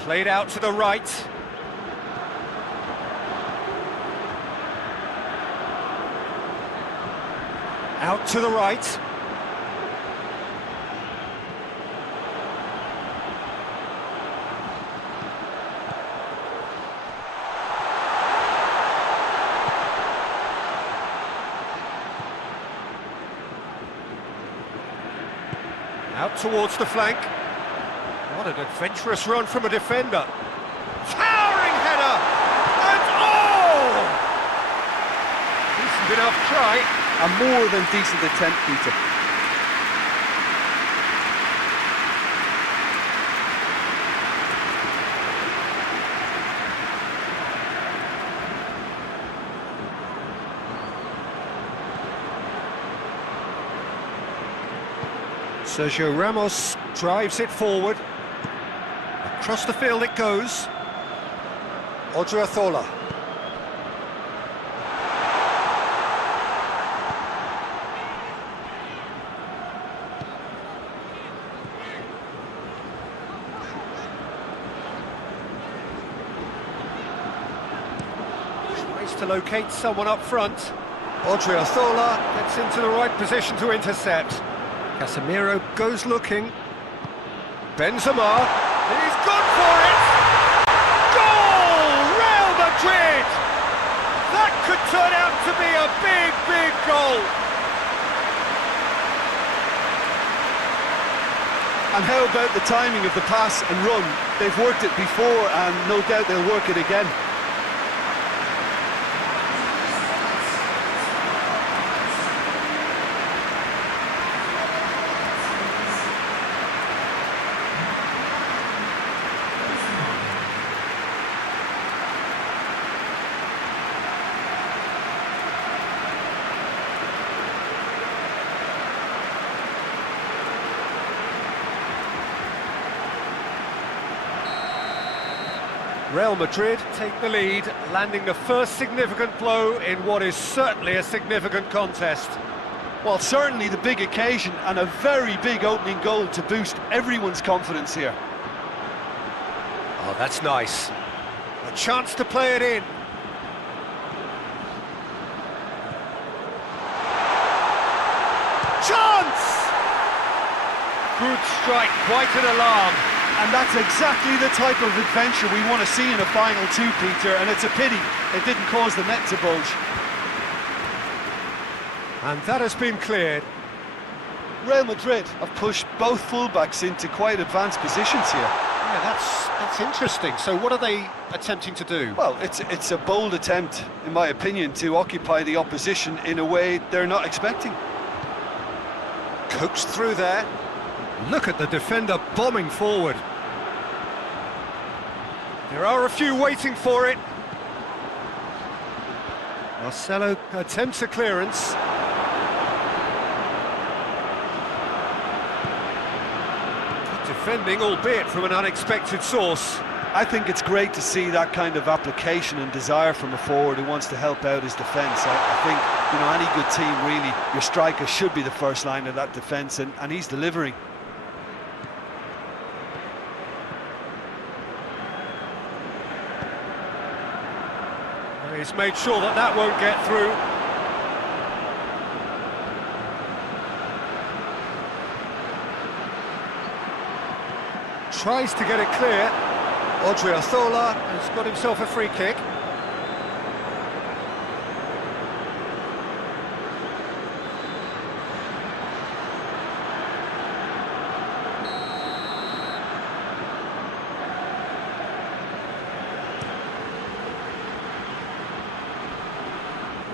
Played out to the right. Out to the right. Out towards the flank. What an adventurous run from a defender. Towering header! And oh! Decent enough try. A more than decent attempt, Peter. Sergio Ramos drives it forward. Across the field it goes. Odriozola. Tries to locate someone up front. Odriozola gets into the right position to intercept. Casemiro goes looking. Benzema. He's gone for it! Goal! Real Madrid! That could turn out to be a big, big goal! And how about the timing of the pass and run? They've worked it before and no doubt they'll work it again. Real Madrid take the lead, landing the first significant blow in what is certainly a significant contest. Well, certainly the big occasion and a very big opening goal to boost everyone's confidence here. Oh, that's nice. A chance to play it in. Chance! Good strike, quite an alarm. And that's exactly the type of adventure we want to see in a final too, Peter, and it's a pity it didn't cause the net to bulge. And that has been cleared. Real Madrid have pushed both fullbacks into quite advanced positions here. Yeah, that's interesting. So what are they attempting to do? Well, it's a bold attempt, in my opinion, to occupy the opposition in a way they're not expecting. Coaxed through there. Look at the defender bombing forward. There are a few waiting for it. Marcelo attempts a clearance. Good defending, albeit from an unexpected source. I think it's great to see that kind of application and desire from a forward who wants to help out his defence. I think, you know, any good team, really, your striker should be the first line of that defence, and he's delivering. He's made sure that that won't get through. Tries to get it clear. Odriozola has got himself a free kick.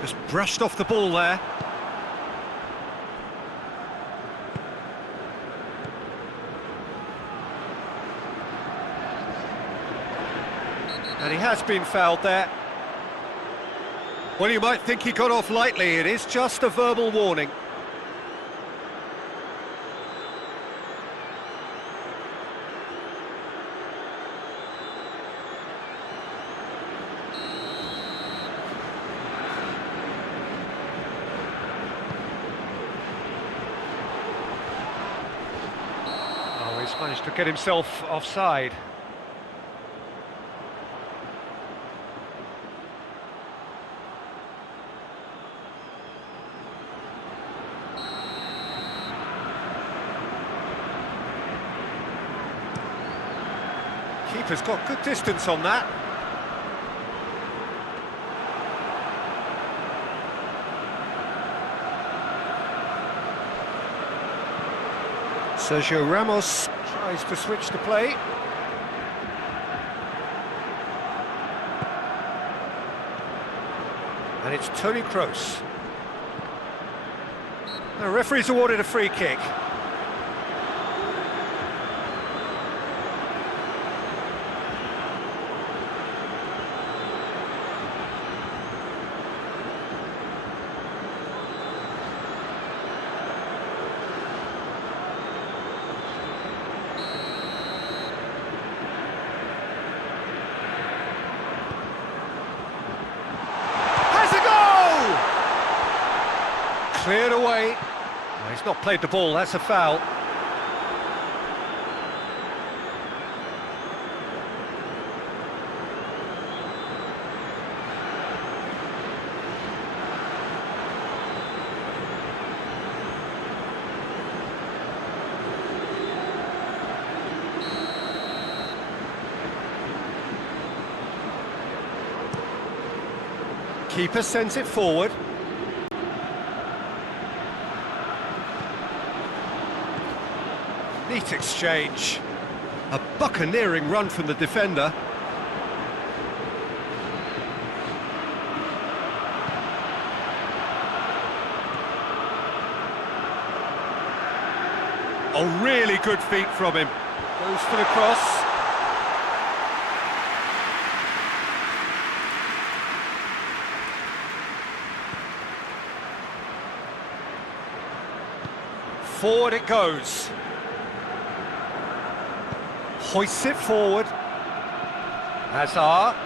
Just brushed off the ball there. And he has been fouled there. Well, you might think he got off lightly. It is just a verbal warning. Oh, he's managed to get himself offside. Keeper's got good distance on that. Sergio Ramos tries to switch the play. And it's Toni Kroos. The referee's awarded a free kick. Cleared away. No, he's not played the ball, that's a foul. Keeper sends it forward. Neat exchange. A buccaneering run from the defender. Oh, really good feet from him. Goes for the cross. Forward it goes. Hoists it forward. Hazard.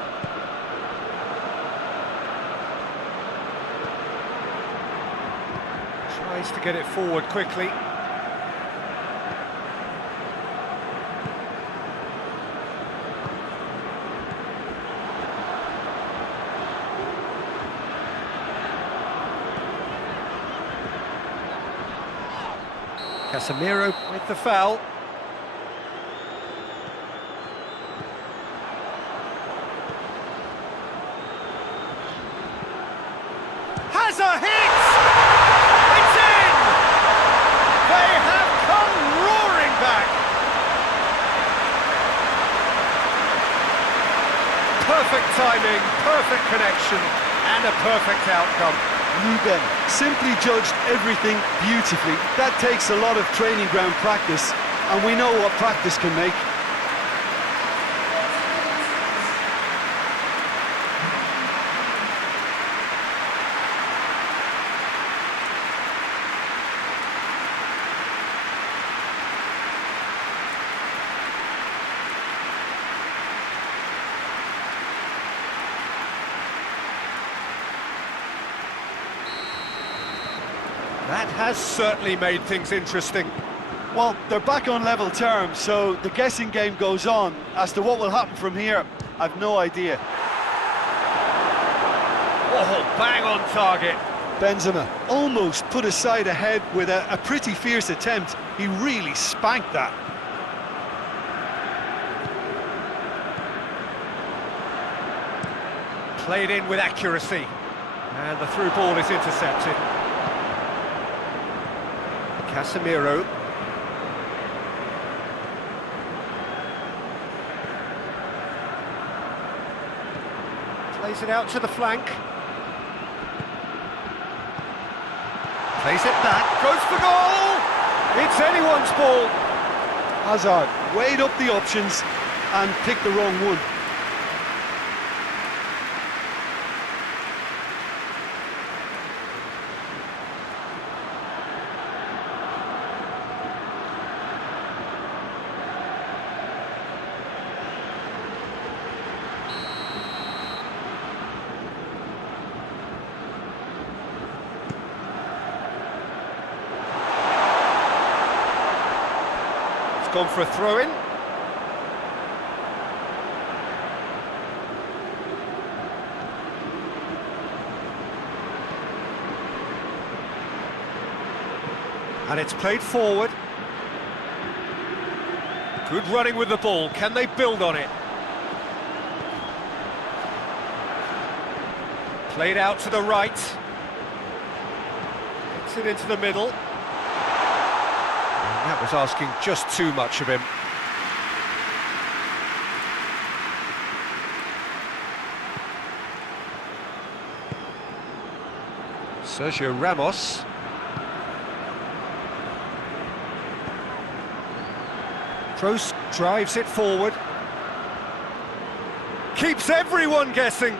Tries to get it forward quickly. Casemiro with the foul. Has a hit! It's in! They have come roaring back! Perfect timing, perfect connection, and a perfect outcome. Ruben simply judged everything beautifully. That takes a lot of training ground practice, and we know what practice can make. That has certainly made things interesting. Well, they're back on level terms, so the guessing game goes on. As to what will happen from here, I've no idea. Oh, bang on target. Benzema almost put his side ahead with a pretty fierce attempt. He really spanked that. Played in with accuracy. And the through ball is intercepted. Casemiro. Plays it out to the flank. Plays it back, goes for goal! It's anyone's ball! Hazard weighed up the options and picked the wrong one. Gone for a throw-in. And it's played forward. Good running with the ball. Can they build on it? Played out to the right. Gets it into the middle. That was asking just too much of him. Sergio Ramos. Kroos drives it forward. Keeps everyone guessing.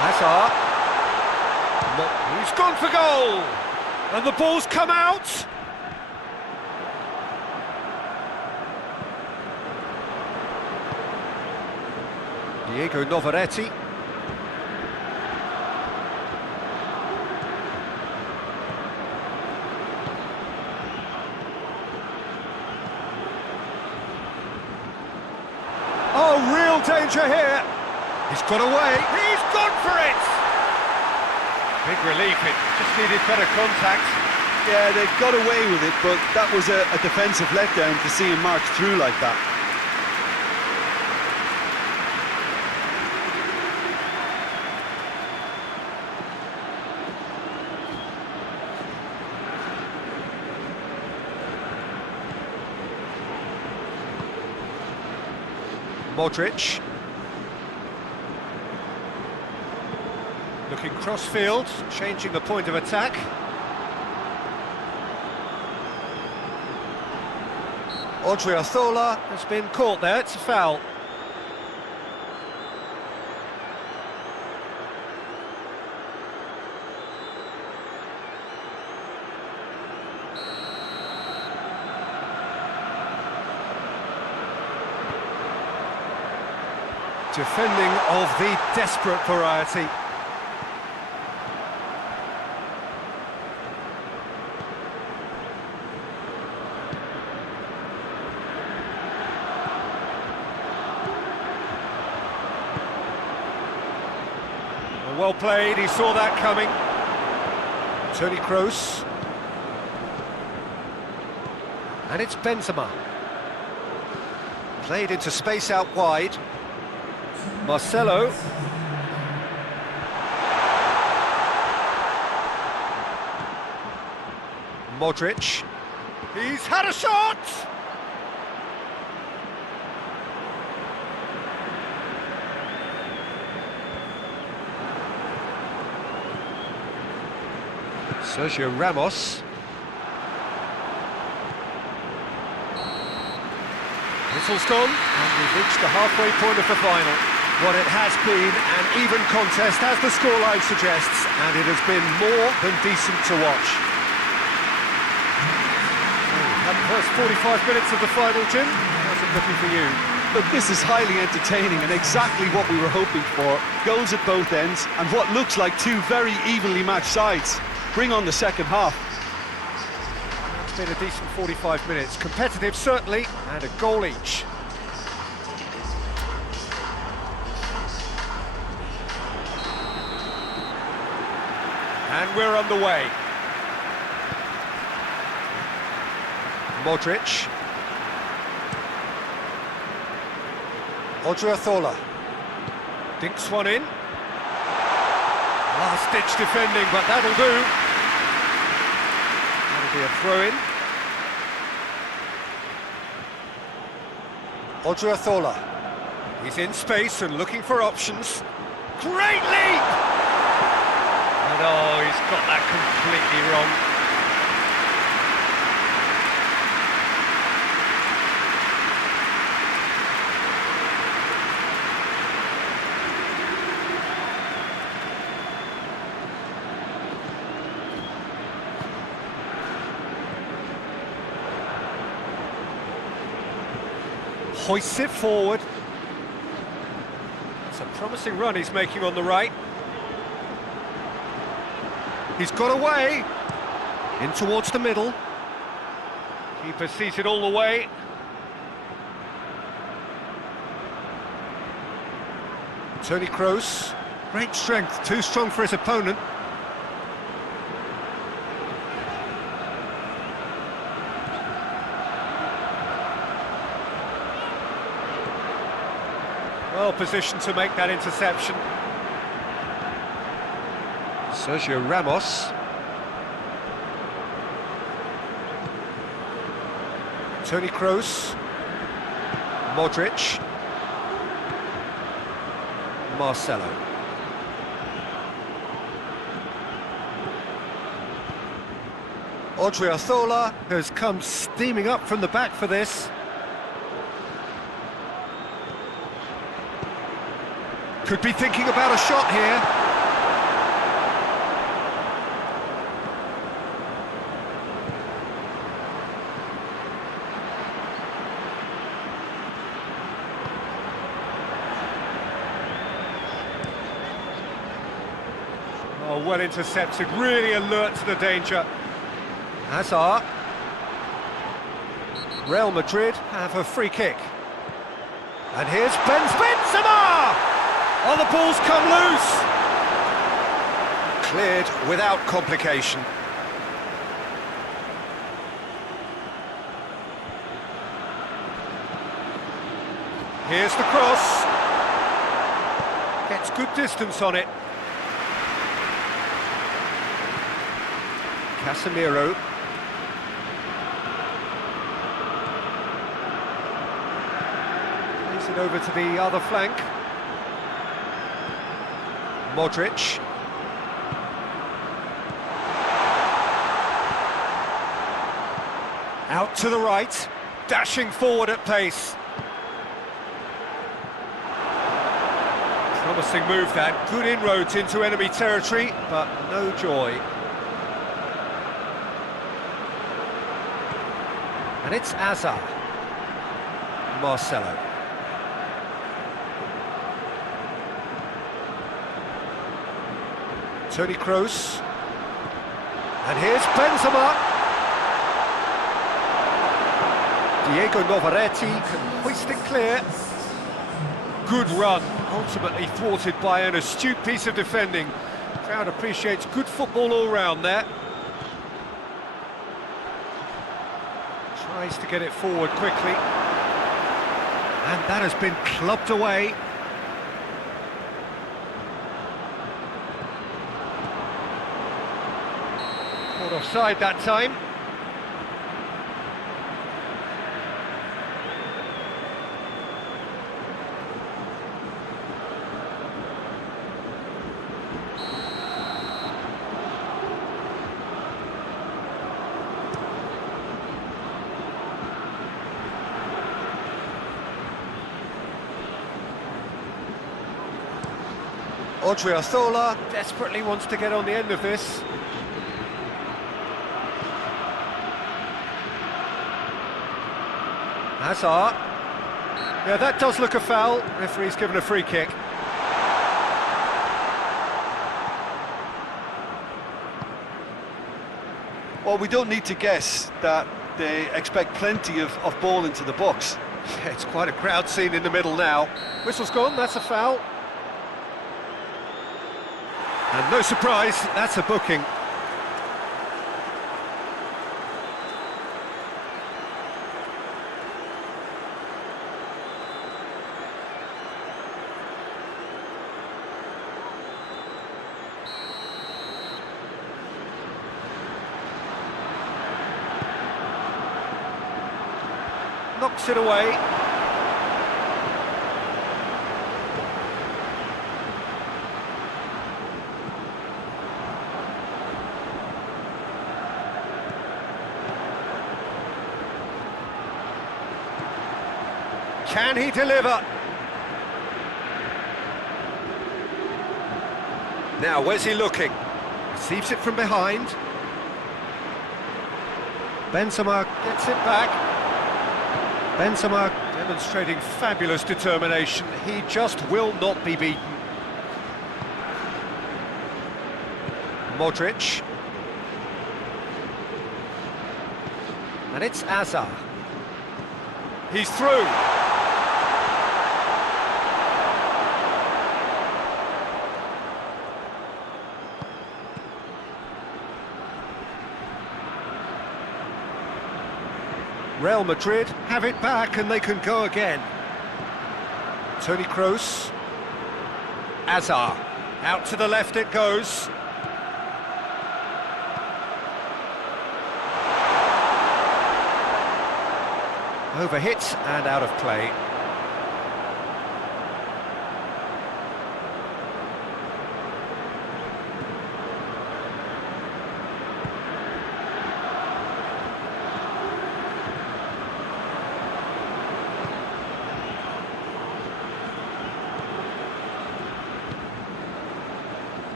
Hazard. He's gone for goal! And the ball's come out! Diego Novaretti. Oh, real danger here! He's got away! He's gone for it! Big relief, it just needed better contact. Yeah, they got away with it, but that was a defensive letdown to see him march through like that. Modric. Looking cross-field, changing the point of attack. Odriozola has been caught there, it's a foul. Defending of the desperate variety. Well played, he saw that coming. Toni Kroos. And it's Benzema. Played into space out wide. Marcelo. Modric. He's had a shot! Sergio Ramos. Whistle's gone, and we've reached the halfway point of the final. What it has been an even contest, as the scoreline suggests, and it has been more than decent to watch. And the first 45 minutes of the final, Jim, how's it looking for you? Look, this is highly entertaining and exactly what we were hoping for. Goals at both ends, and what looks like two very evenly matched sides. Bring on the second half. It's been a decent 45 minutes. Competitive, certainly, and a goal each. And we're underway. Modric. Odriozola. Dinks one in. Last-ditch defending, but that'll do. That'll be a throw-in. Odriozola. He's in space and looking for options. Great leap! And oh, he's got that completely wrong. Hoists it forward. It's a promising run he's making on the right. He's got away. In towards the middle. Keeper seated all the way. Toni Kroos. Great strength, too strong for his opponent. Well positioned to make that interception. Sergio Ramos. Toni Kroos. Modric. Marcelo. Odriozola has come steaming up from the back for this. Could be thinking about a shot here. Oh, well intercepted, really alert to the danger. Hazard. Real Madrid have a free kick. And here's Benzema! Oh, the ball's come loose! Cleared without complication. Here's the cross. Gets good distance on it. Casemiro. Plays it over to the other flank. Modric. Out to the right, dashing forward at pace. Promising move that, good inroads into enemy territory, but no joy. And it's Hazard. Marcelo. Toni Kroos. And here's Benzema. Diego Novaretti can hoist it clear. Good run, ultimately thwarted by an astute piece of defending. Crowd appreciates good football all round there. Tries to get it forward quickly. And that has been clubbed away. Caught offside that time. Odriozola desperately wants to get on the end of this. Hazard. Yeah, that does look a foul. Referee's given a free kick. Well, we don't need to guess that they expect plenty of ball into the box. Yeah, it's quite a crowd scene in the middle now. Whistle's gone, that's a foul. And no surprise, that's a booking. Knocks it away. Can he deliver? Now, where's he looking? Receives it from behind. Benzema gets it back. Benzema demonstrating fabulous determination. He just will not be beaten. Modric. And it's Hazard. He's through. Real Madrid have it back and they can go again. Toni Kroos. Hazard. Out to the left it goes. Overhit and out of play.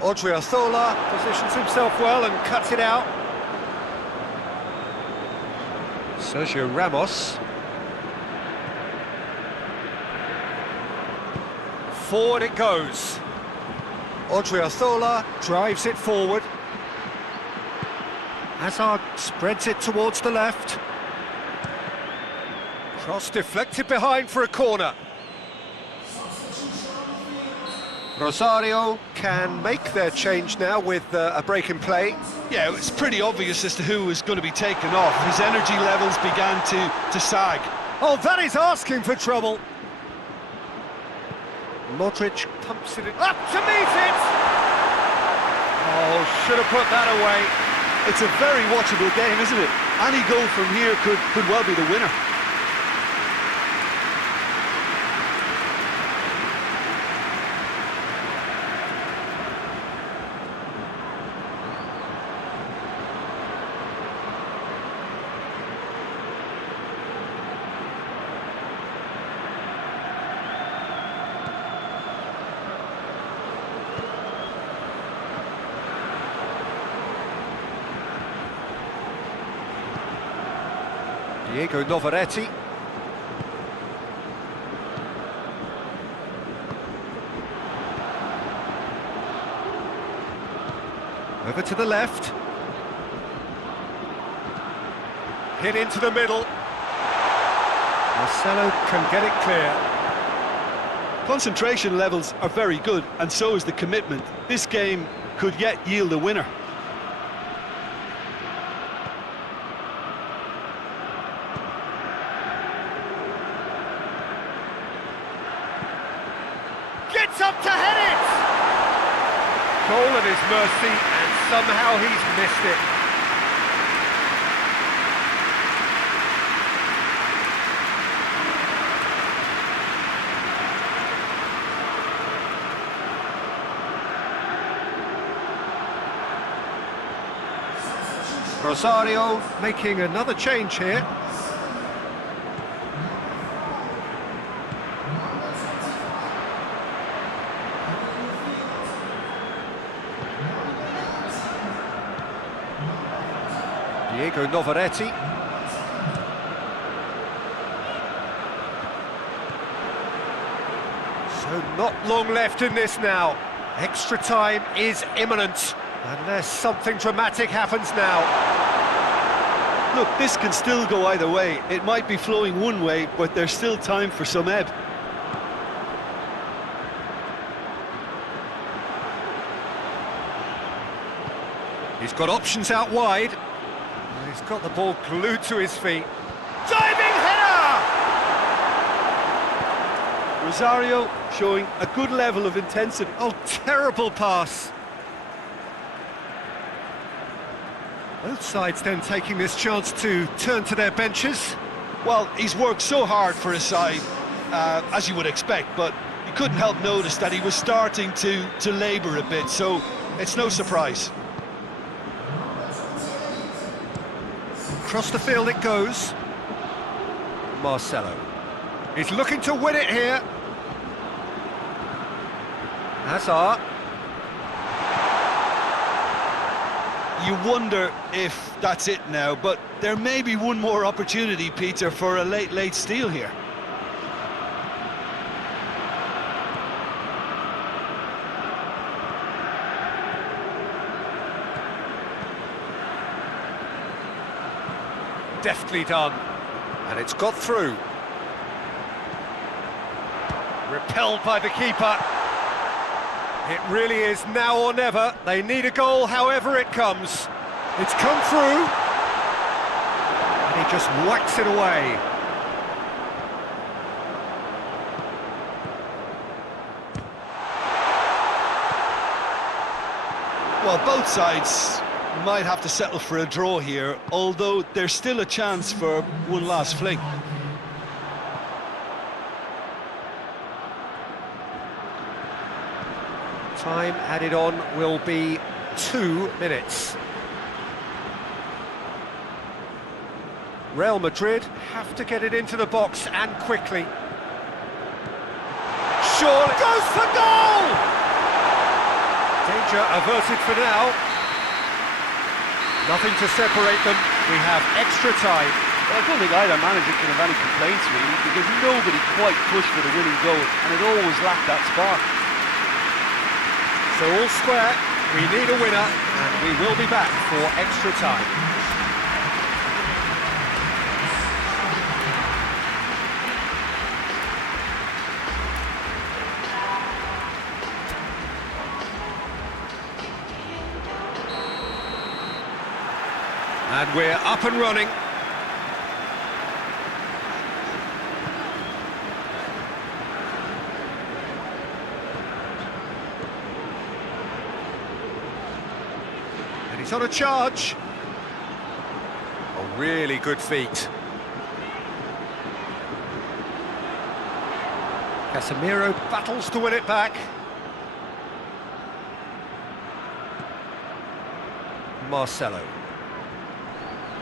Odriozola positions himself well and cuts it out. Sergio Ramos. Forward it goes. Odriozola drives it forward. Hazard spreads it towards the left. Cross deflected behind for a corner. Rosario can make their change now with a break in play. Yeah, it's pretty obvious as to who was going to be taken off. His energy levels began to sag. Oh, that is asking for trouble. Modric pumps it up to meet it. Oh, should have put that away. It's a very watchable game, isn't it? Any goal from here could well be the winner. Diego Novaretti. Over to the left. Hit into the middle. Marcelo can get it clear. Concentration levels are very good, and so is the commitment. This game could yet yield a winner. Gets up to head it! Goal at his mercy, and somehow he's missed it. Rosario making another change here. Diego Novaretti. So not long left in this now. Extra time is imminent, unless something dramatic happens now. Look, this can still go either way. It might be flowing one way, but there's still time for some ebb. He's got options out wide. He's got the ball glued to his feet. Diving header! Rosario showing a good level of intensity. Oh, terrible pass. Both sides then taking this chance to turn to their benches. Well, he's worked so hard for his side, as you would expect, but you couldn't help notice that he was starting to labour a bit, so it's no surprise. Across the field it goes. Marcelo. He's looking to win it here. Hazard. You wonder if that's it now, but there may be one more opportunity, Peter, for a late steal here. Deftly done. And it's got through. Repelled by the keeper. It really is now or never. They need a goal however it comes. It's come through. And he just whacks it away. Well, both sides might have to settle for a draw here, although there's still a chance for one last fling. Time added on will be 2 minutes. Real Madrid have to get it into the box and quickly. Surely goes for goal! Danger averted for now. Nothing to separate them. We have extra time. Well, I don't think either manager can have any complaints really, because nobody quite pushed for the winning goal, and it always lacked that spark. So all square, we need a winner, and we will be back for extra time. And we're up and running. And he's on a charge. A really good feat. Casemiro battles to win it back. Marcelo.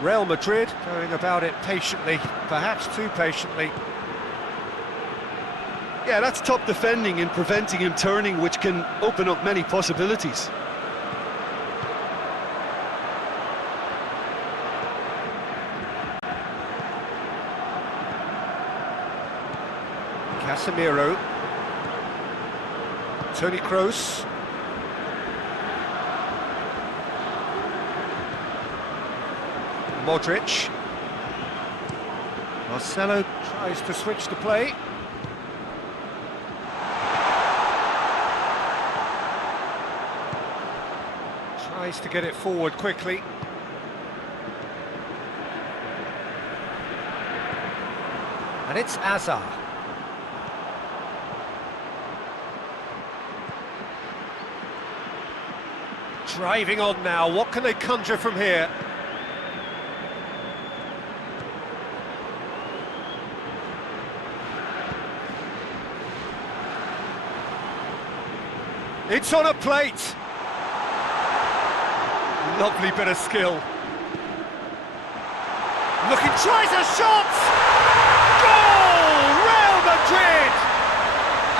Real Madrid going about it patiently, perhaps too patiently. Yeah, that's top defending and preventing him turning, which can open up many possibilities. Casemiro. Toni Kroos. Modric. Marcelo tries to switch the play. Tries to get it forward quickly. And it's Azar. Driving on now, what can they conjure from here? It's on a plate! Lovely bit of skill. Looking, tries a shot! Goal! Real Madrid!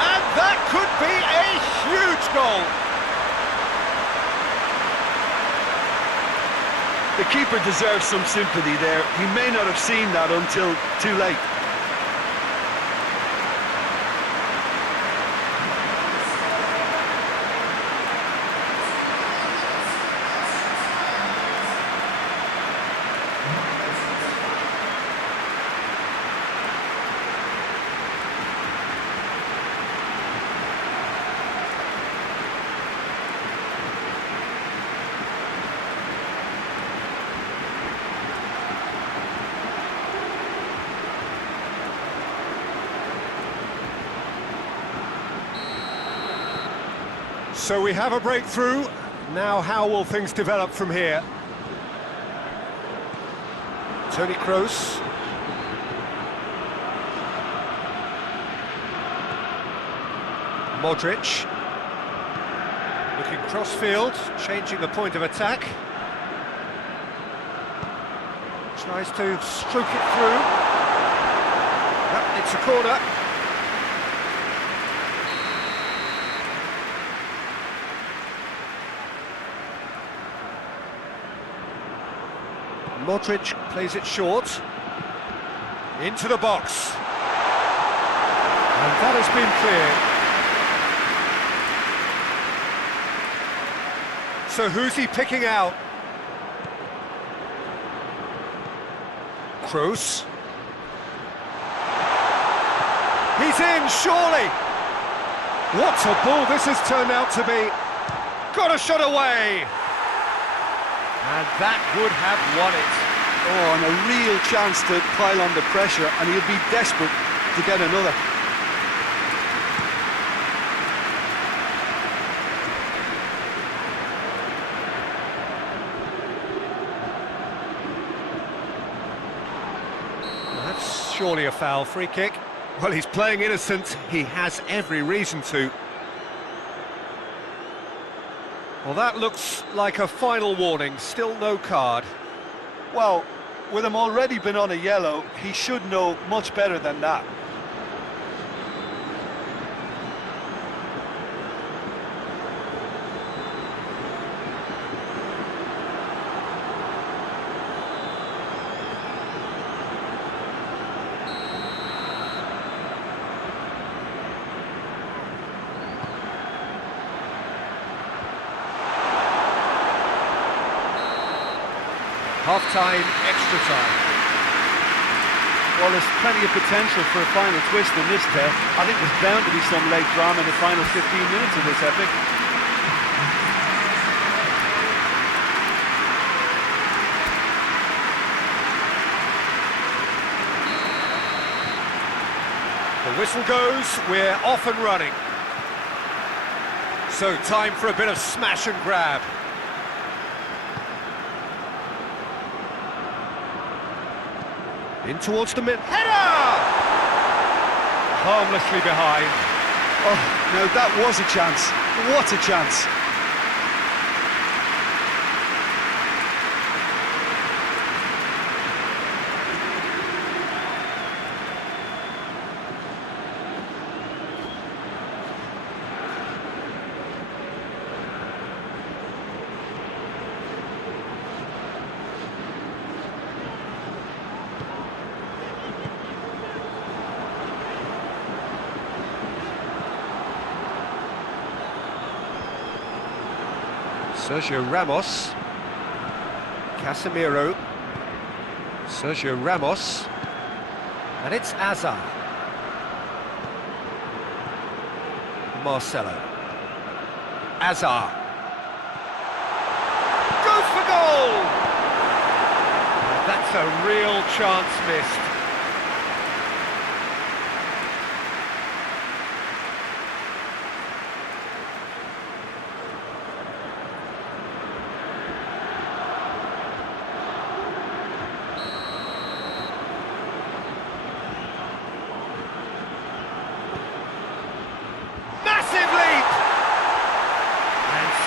And that could be a huge goal! The keeper deserves some sympathy there. He may not have seen that until too late. So we have a breakthrough. Now how will things develop from here? Toni Kroos. Modric. Looking cross-field, changing the point of attack. Tries to stroke it through. Yep, it's a corner. Modric plays it short, into the box, and that has been cleared. So who's he picking out? Kroos. He's in, surely! What a ball this has turned out to be! Got a shot away! And that would have won it. Oh, and a real chance to pile on the pressure, and he'll be desperate to get another. That's surely a foul. Free kick. Well, he's playing innocent. He has every reason to. Well, that looks like a final warning. Still no card. Well, with him already been on a yellow, he should know much better than that. Half-time, extra time. Well, there's plenty of potential for a final twist in this tale. I think there's bound to be some late drama in the final 15 minutes of this epic. The whistle goes, we're off and running. So, time for a bit of smash and grab. In towards the mid. Header! Harmlessly behind. Oh, now that was a chance. What a chance. Sergio Ramos. Casemiro. Sergio Ramos. And it's Azar. Marcelo. Azar. Goes for goal! That's a real chance missed.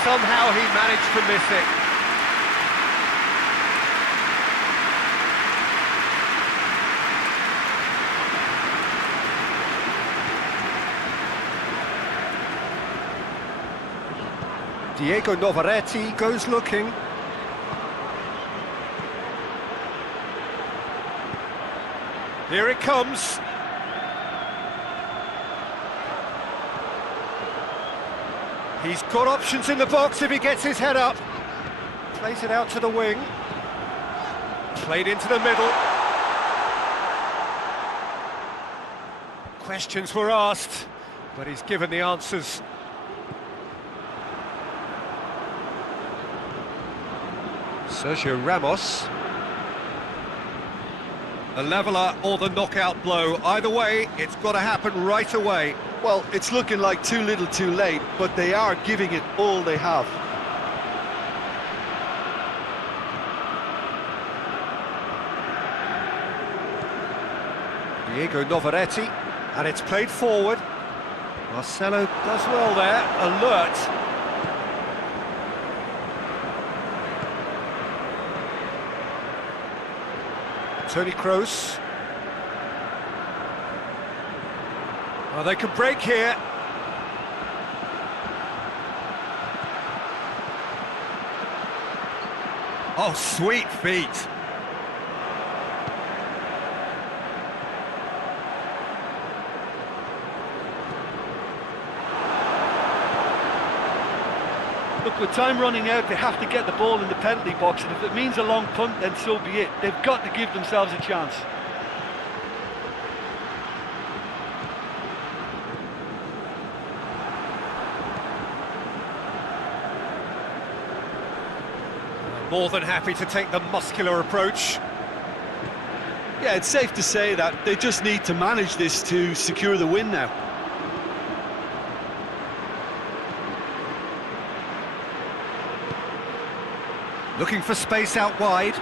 Somehow he managed to miss it. Diego Novaretti goes looking. Here it comes. He's got options in the box if he gets his head up. Plays it out to the wing. Played into the middle. Questions were asked, but he's given the answers. Sergio Ramos. The leveller or the knockout blow. Either way, it's got to happen right away. Well, it's looking like too little too late, but they are giving it all they have. Diego Novaretti, and it's played forward. Marcelo does well there, alert. Toni Kroos. Oh, they could break here. Oh, sweet feet. Look, with time running out, they have to get the ball in the penalty box, and if it means a long punt, then so be it. They've got to give themselves a chance. More than happy to take the muscular approach. Yeah, it's safe to say that they just need to manage this to secure the win now. Looking for space out wide.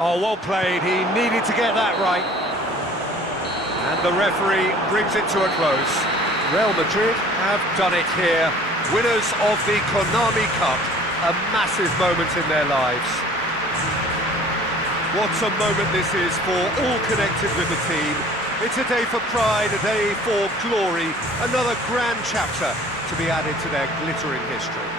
Oh, well played. He needed to get that right. And the referee brings it to a close. Real Madrid have done it here. Winners of the Konami Cup. A massive moment in their lives. What a moment this is for all connected with the team. It's a day for pride, a day for glory. Another grand chapter to be added to their glittering history.